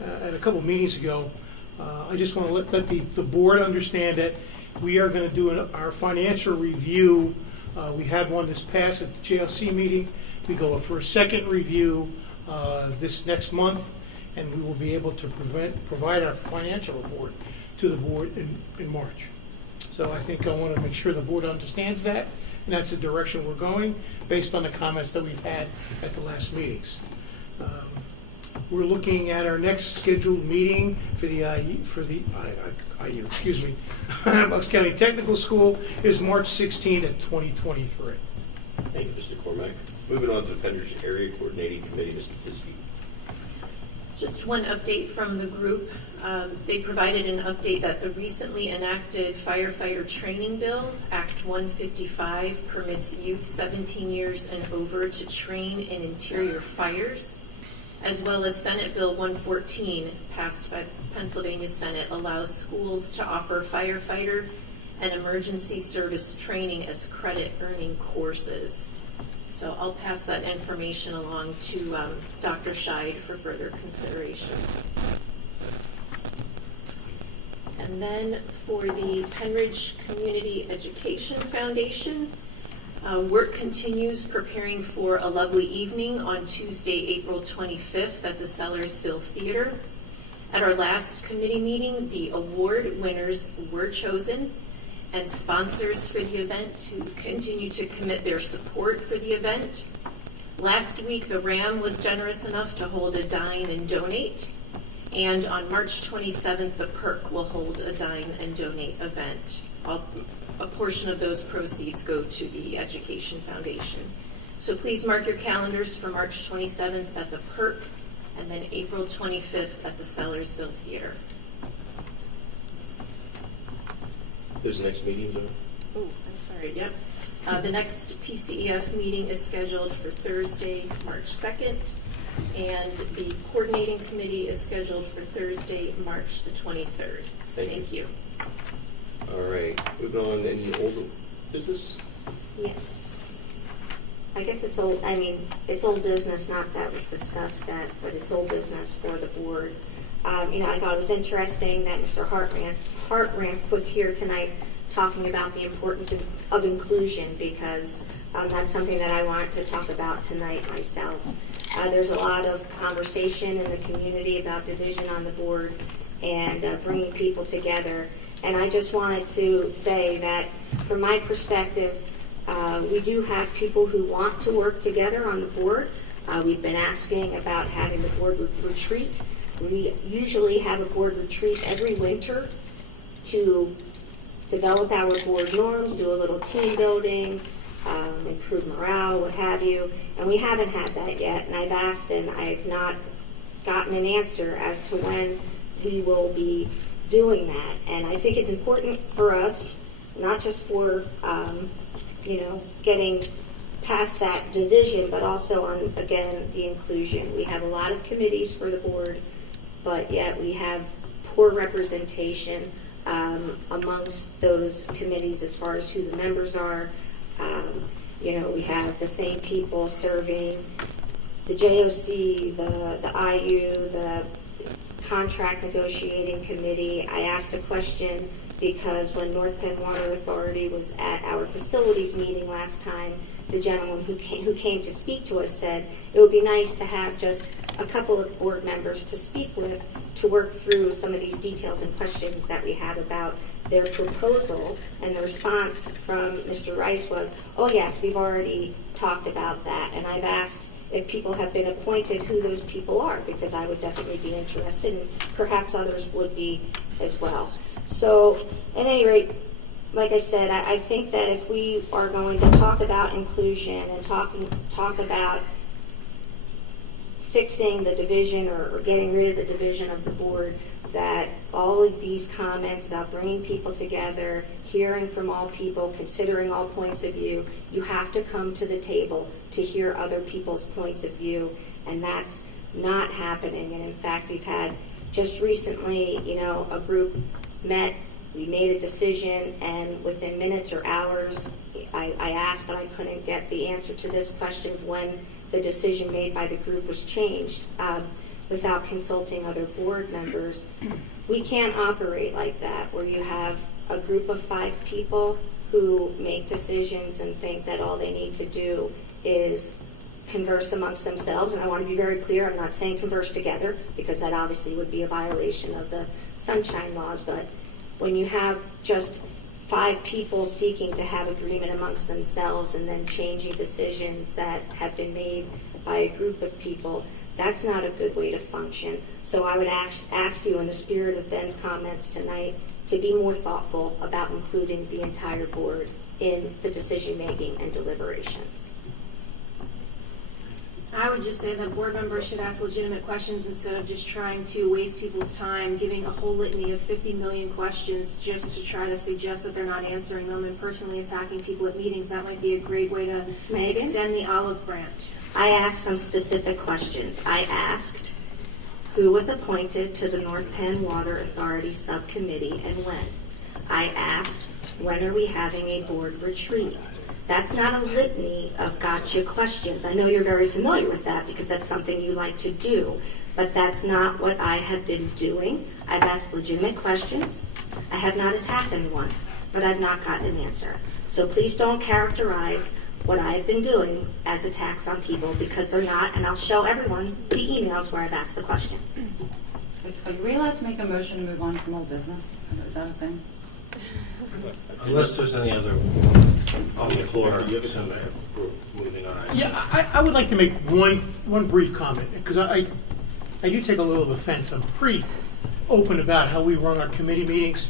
at a couple meetings ago, I just want to let the board understand that we are going to do our financial review. We had one this past at the JLC meeting. We go for a second review this next month, and we will be able to provide our financial report to the board in March. So I think I want to make sure the board understands that, and that's the direction we're going based on the comments that we've had at the last meetings. we're looking at our next scheduled meeting for the Bucks County Technical School is March 16th at 2023. Thank you, Mr. Cormack. Moving on to Offenders Area Coordinating Committee, Ms. Kaczynski. Just one update from the group. They provided an update that the recently enacted firefighter training bill, Act 155, permits youth 17 years and over to train in interior fires, as well as Senate Bill 114, passed by Pennsylvania Senate, allows schools to offer firefighter and emergency service training as credit-earning courses. So I'll pass that information along to Dr. Scheid for further consideration. And then for the Penridge Community Education Foundation, work continues preparing for a lovely evening on Tuesday, April 25th at the Sellersville Theater. At our last committee meeting, the award winners were chosen, and sponsors for the event to continue to commit their support for the event. Last week, the RAM was generous enough to hold a dine and donate, and on March 27th, the PERC will hold a dine and donate event. A portion of those proceeds go to the Education Foundation. So please mark your calendars for March 27th at the PERC, and then April 25th at the Sellersville Theater. There's the next meeting, Zoe? Oh, I'm sorry, yep. The next PCEF meeting is scheduled for Thursday, March 2nd, and the coordinating committee is scheduled for Thursday, March the 23rd. Thank you. All right, moving on, any old business? Yes. I guess it's old, it's old business, not that was discussed at, but it's old business for the board. I thought it was interesting that Mr. Hartrank was here tonight talking about the importance of inclusion, because that's something that I wanted to talk about tonight myself. There's a lot of conversation in the community about division on the board and bringing people together. And I just wanted to say that from my perspective, we do have people who want to work together on the board. We've been asking about having the board retreat. We usually have a board retreat every winter to develop our board norms, do a little team building, improve morale, what have you. And we haven't had that yet. And I've asked and I've not gotten an answer as to when we will be doing that. And I think it's important for us, not just for, getting past that division, but also on, again, the inclusion. We have a lot of committees for the board, but yet we have poor representation amongst those committees as far as who the members are. We have the same people serving the JOC, the IU, the contract negotiating committee. I asked a question because when North Penn Water Authority was at our facilities meeting last time, the gentleman who came to speak to us said it would be nice to have just a couple of board members to speak with to work through some of these details and questions that we have about their proposal. And the response from Mr. Rice was, oh yes, we've already talked about that. And I've asked if people have been appointed who those people are, because I would definitely be interested, and perhaps others would be as well. So at any rate, like I said, I think that if we are going to talk about inclusion and talk about fixing the division or getting rid of the division of the board, that all of these comments about bringing people together, hearing from all people, considering all points of view, you have to come to the table to hear other people's points of view, and that's not happening. And in fact, we've had just recently, a group met, we made a decision, and within minutes or hours, I asked, but I couldn't get the answer to this question of when the decision made by the group was changed without consulting other board members. We can't operate like that, where you have a group of 5 people who make decisions and think that all they need to do is converse amongst themselves. And I want to be very clear, I'm not saying converse together, because that obviously would be a violation of the sunshine laws, but when you have just 5 people seeking to have agreement amongst themselves and then changing decisions that have been made by a group of people, That's not a good way to function. So I would ask you, in the spirit of Ben's comments tonight, to be more thoughtful about including the entire board in the decision-making and deliberations. I would just say that board members should ask legitimate questions instead of just trying to waste people's time giving a whole litany of 50 million questions just to try to suggest that they're not answering them and personally attacking people at meetings. That might be a great way to extend the olive branch. I asked some specific questions. I asked who was appointed to the North Penn Water Authority Subcommittee and when. I asked, when are we having a board retreat? That's not a litany of gotcha questions. I know you're very familiar with that because that's something you like to do, but that's not what I have been doing. I've asked legitimate questions. I have not attacked anyone, but I've not gotten an answer. So please don't characterize what I've been doing as attacks on people because they're not, and I'll show everyone the emails where I've asked the questions. Are we allowed to make a motion to move on from old business? Is that a thing? Unless there's any other on the floor, so moving on. Yeah, I would like to make one brief comment, because I do take a little of offense. I'm pretty open about how we run our committee meetings.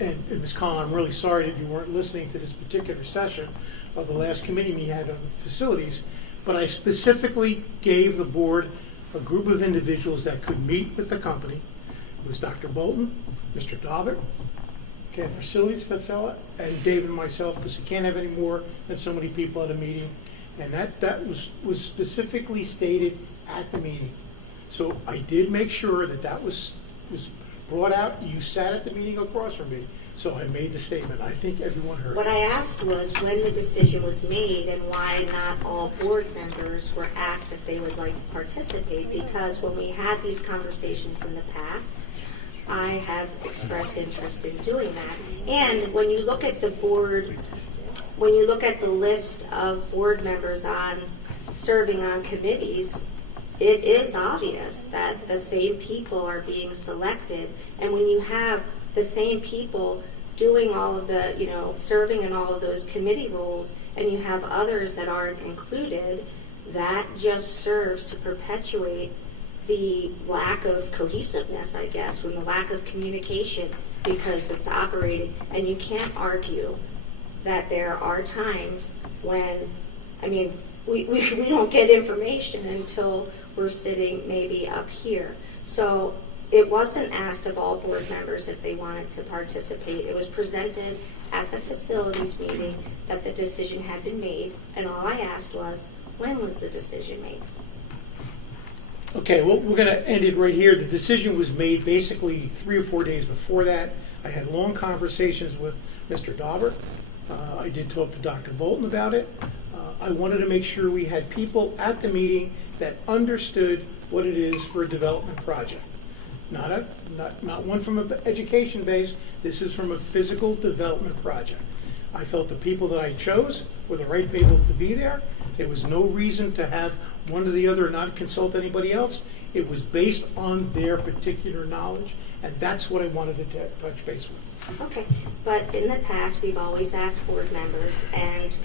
And Ms. Collin, I'm really sorry that you weren't listening to this particular session of the last committee we had on facilities, but I specifically gave the board a group of individuals that could meet with the company. It was Dr. Bolton, Mr. Dobbert, facilities Fatsella, and David and myself, because you can't have any more than so many people at a meeting. And that was specifically stated at the meeting. So I did make sure that was brought out. You sat at the meeting across from me. So I made the statement. I think everyone heard. What I asked was when the decision was made and why not all board members were asked if they would like to participate, because when we had these conversations in the past, I have expressed interest in doing that. And when you look at the board, when you look at the list of board members serving on committees, it is obvious that the same people are being selected. And when you have the same people doing all of the, serving in all of those committee roles, and you have others that aren't included, that just serves to perpetuate the lack of cohesiveness, I guess, when the lack of communication, because it's operating. And you can't argue that there are times when, we don't get information until we're sitting maybe up here. So it wasn't asked of all board members if they wanted to participate. It was presented at the facilities meeting that the decision had been made, and all I asked was, when was the decision made? Okay, well, we're going to end it right here. The decision was made basically 3 or 4 days before that. I had long conversations with Mr. Dauber. I did talk to Dr. Bolton about it. I wanted to make sure we had people at the meeting that understood what it is for a development project. Not one from an education base. This is from a physical development project. I felt the people that I chose were the right people to be there. There was no reason to have one or the other not consult anybody else. It was based on their particular knowledge, and that's what I wanted to touch base with. Okay, but in the past, we've always asked board members, and,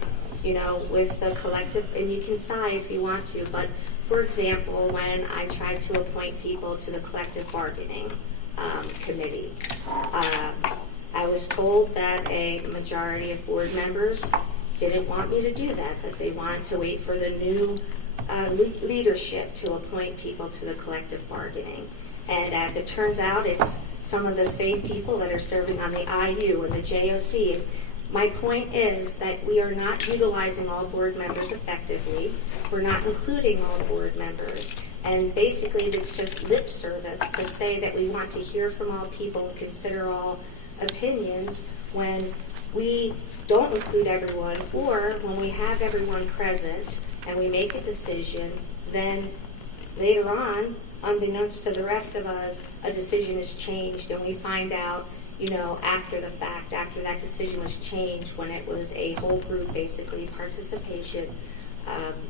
with the collective, and you can sigh if you want to, but for example, when I tried to appoint people to the collective bargaining committee, I was told that a majority of board members didn't want me to do that they wanted to wait for the new leadership to appoint people to the collective bargaining. And as it turns out, it's some of the same people that are serving on the IU and the JOC. My point is that we are not utilizing all board members effectively. We're not including all board members. And basically, it's just lip service to say that we want to hear from all people and consider all opinions when we don't include everyone, or when we have everyone present and we make a decision, then later on, unbeknownst to the rest of us, a decision is changed and we find out, after the fact, after that decision was changed, when it was a whole group basically participation,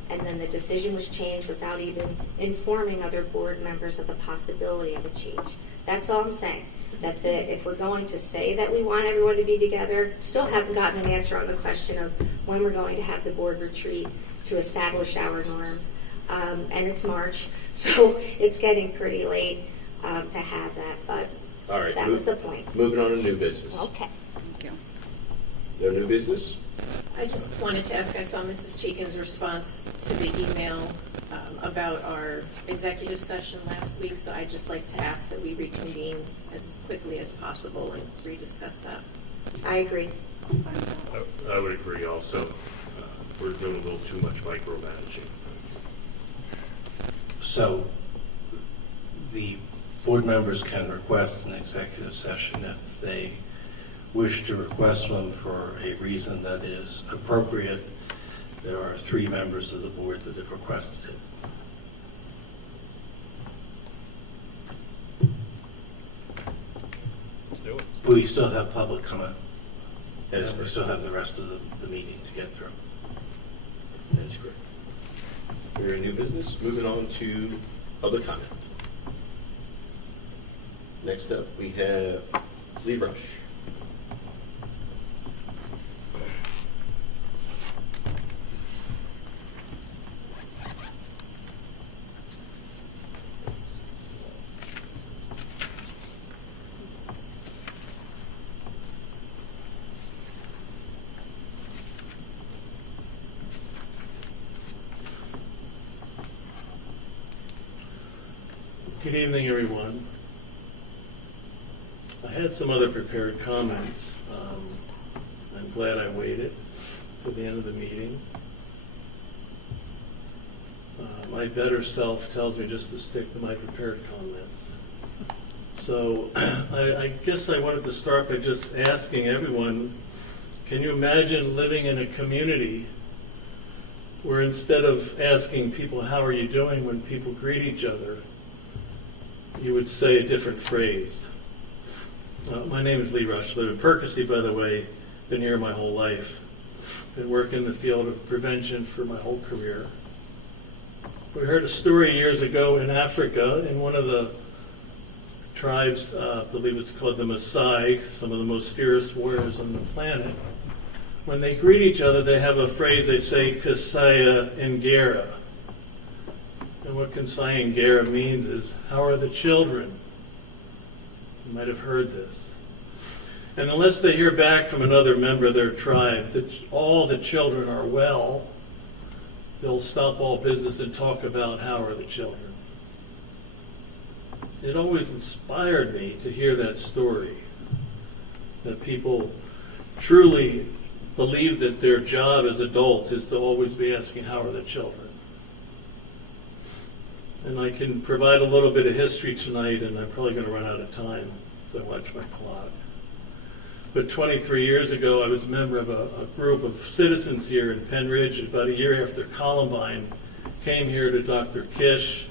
and then the decision was changed without even informing other board members of the possibility of a change. That's all I'm saying. That if we're going to say that we want everyone to be together, still haven't gotten an answer on the question of when we're going to have the board retreat to establish our norms. and it's March, so it's getting pretty late to have that, but All right. that was the point. Moving on to new business. Okay. Thank you. No new business? I just wanted to ask, I saw Mrs. Cheekin's response to the email about our executive session last week, so I'd just like to ask that we reconvene as quickly as possible and rediscuss that. I agree. I would agree also. We're doing a little too much micromanaging. So the board members can request an executive session if they wish to request one for a reason that is appropriate. There are 3 members of the board that have requested it. Let's do it. We still have public comment. That is And we correct. still have the rest of the meeting to get through. That is correct. We're in new business. Moving on to public comment. Next up, we have Lee Rush. Good evening, everyone. I had some other prepared comments. I'm glad I waited to the end of the meeting. My better self tells me just to stick to my prepared comments. So I guess I wanted to start by just asking everyone, can you imagine living in a community where instead of asking people, how are you doing, when people greet each other, you would say a different phrase? My name is Lee Rush. I live in Percy, by the way. Been here my whole life. Been working in the field of prevention for my whole career. We heard a story years ago in Africa in one of the tribes, I believe it's called the Maasai, some of the most fierce warriors on the planet. When they greet each other, they have a phrase, they say, Kasaya Ngera. And what Kasaya Ngera means is, how are the children? You might have heard this. And unless they hear back from another member of their tribe that all the children are well, they'll stop all business and talk about how are the children. It always inspired me to hear that story, that people truly believe that their job as adults is to always be asking how are the children. And I can provide a little bit of history tonight, and I'm probably going to run out of time as I watch my clock. But 23 years ago, I was a member of a group of citizens here in Penn Ridge. About a year after Columbine, came here to Dr. Kish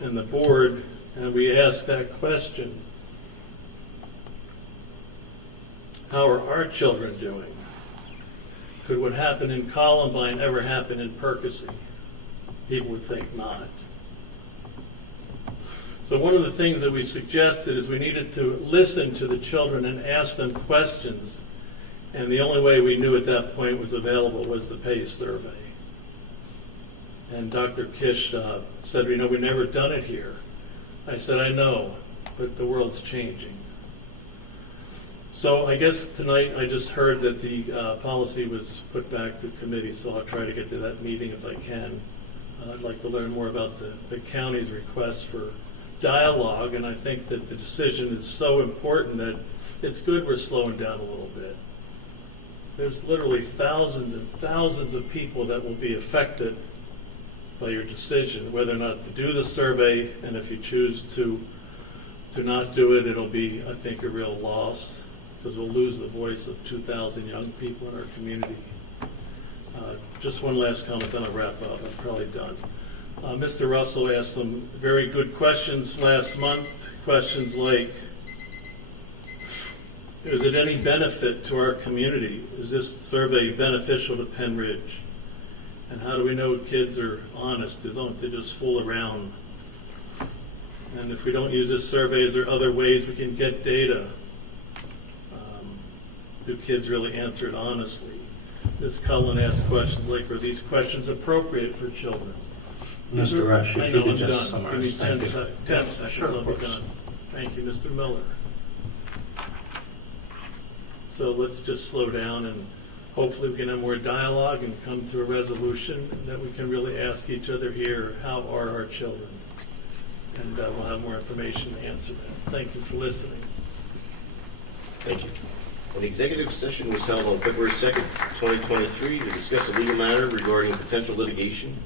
and the board, and we asked that question: how are our children doing? Could what happened in Columbine ever happen in Percy? People would think not. So one of the things that we suggested is we needed to listen to the children and ask them questions. And the only way we knew at that point was available was the PACE survey. And Dr. Kish said, we've never done it here. I said, I know, but the world's changing. So I guess tonight I just heard that the policy was put back to committee, so I'll try to get to that meeting if I can. I'd like to learn more about the county's request for dialogue, and I think that the decision is so important that it's good we're slowing down a little bit. There's literally thousands and thousands of people that will be affected by your decision, whether or not to do the survey, and if you choose to not do it, it'll be, I think, a real loss, because we'll lose the voice of 2,000 young people in our community. Just one last comment, then I'll wrap up. I'm probably done. Mr. Russell asked some very good questions last month. Questions like, is it any benefit to our community? Is this survey beneficial to Penn Ridge? And how do we know kids are honest? They just fool around? And if we don't use this survey, is there other ways we can get data? Do kids really answer it honestly? Ms. Cullen asked questions like, are these questions appropriate for children? Mr. Rush, I if know, you could I'm just done. Give me summarize. 10 seconds, Sure, of I'll be course. done. Thank you, Mr. Miller. So let's just slow down and hopefully we can have more dialogue and come to a resolution that we can really ask each other here, how are our children? And we'll have more information to answer that. Thank you for listening. Thank you. An executive session was held on February 2nd, 2023 to discuss a legal matter regarding potential litigation.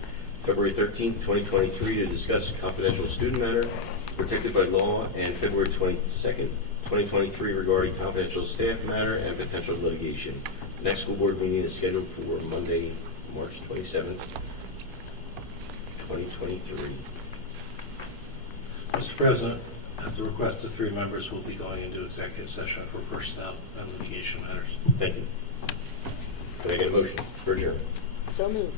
February 13th, 2023 to discuss a confidential student matter protected by law, and February 22nd, 2023 regarding confidential staff matter and potential litigation. The next school board meeting is scheduled for Monday, March 27th, 2023. Mr. President, at the request of 3 members, we'll be going into executive session for personnel and litigation matters. Thank you. Can I get a motion for adjournment? So moved.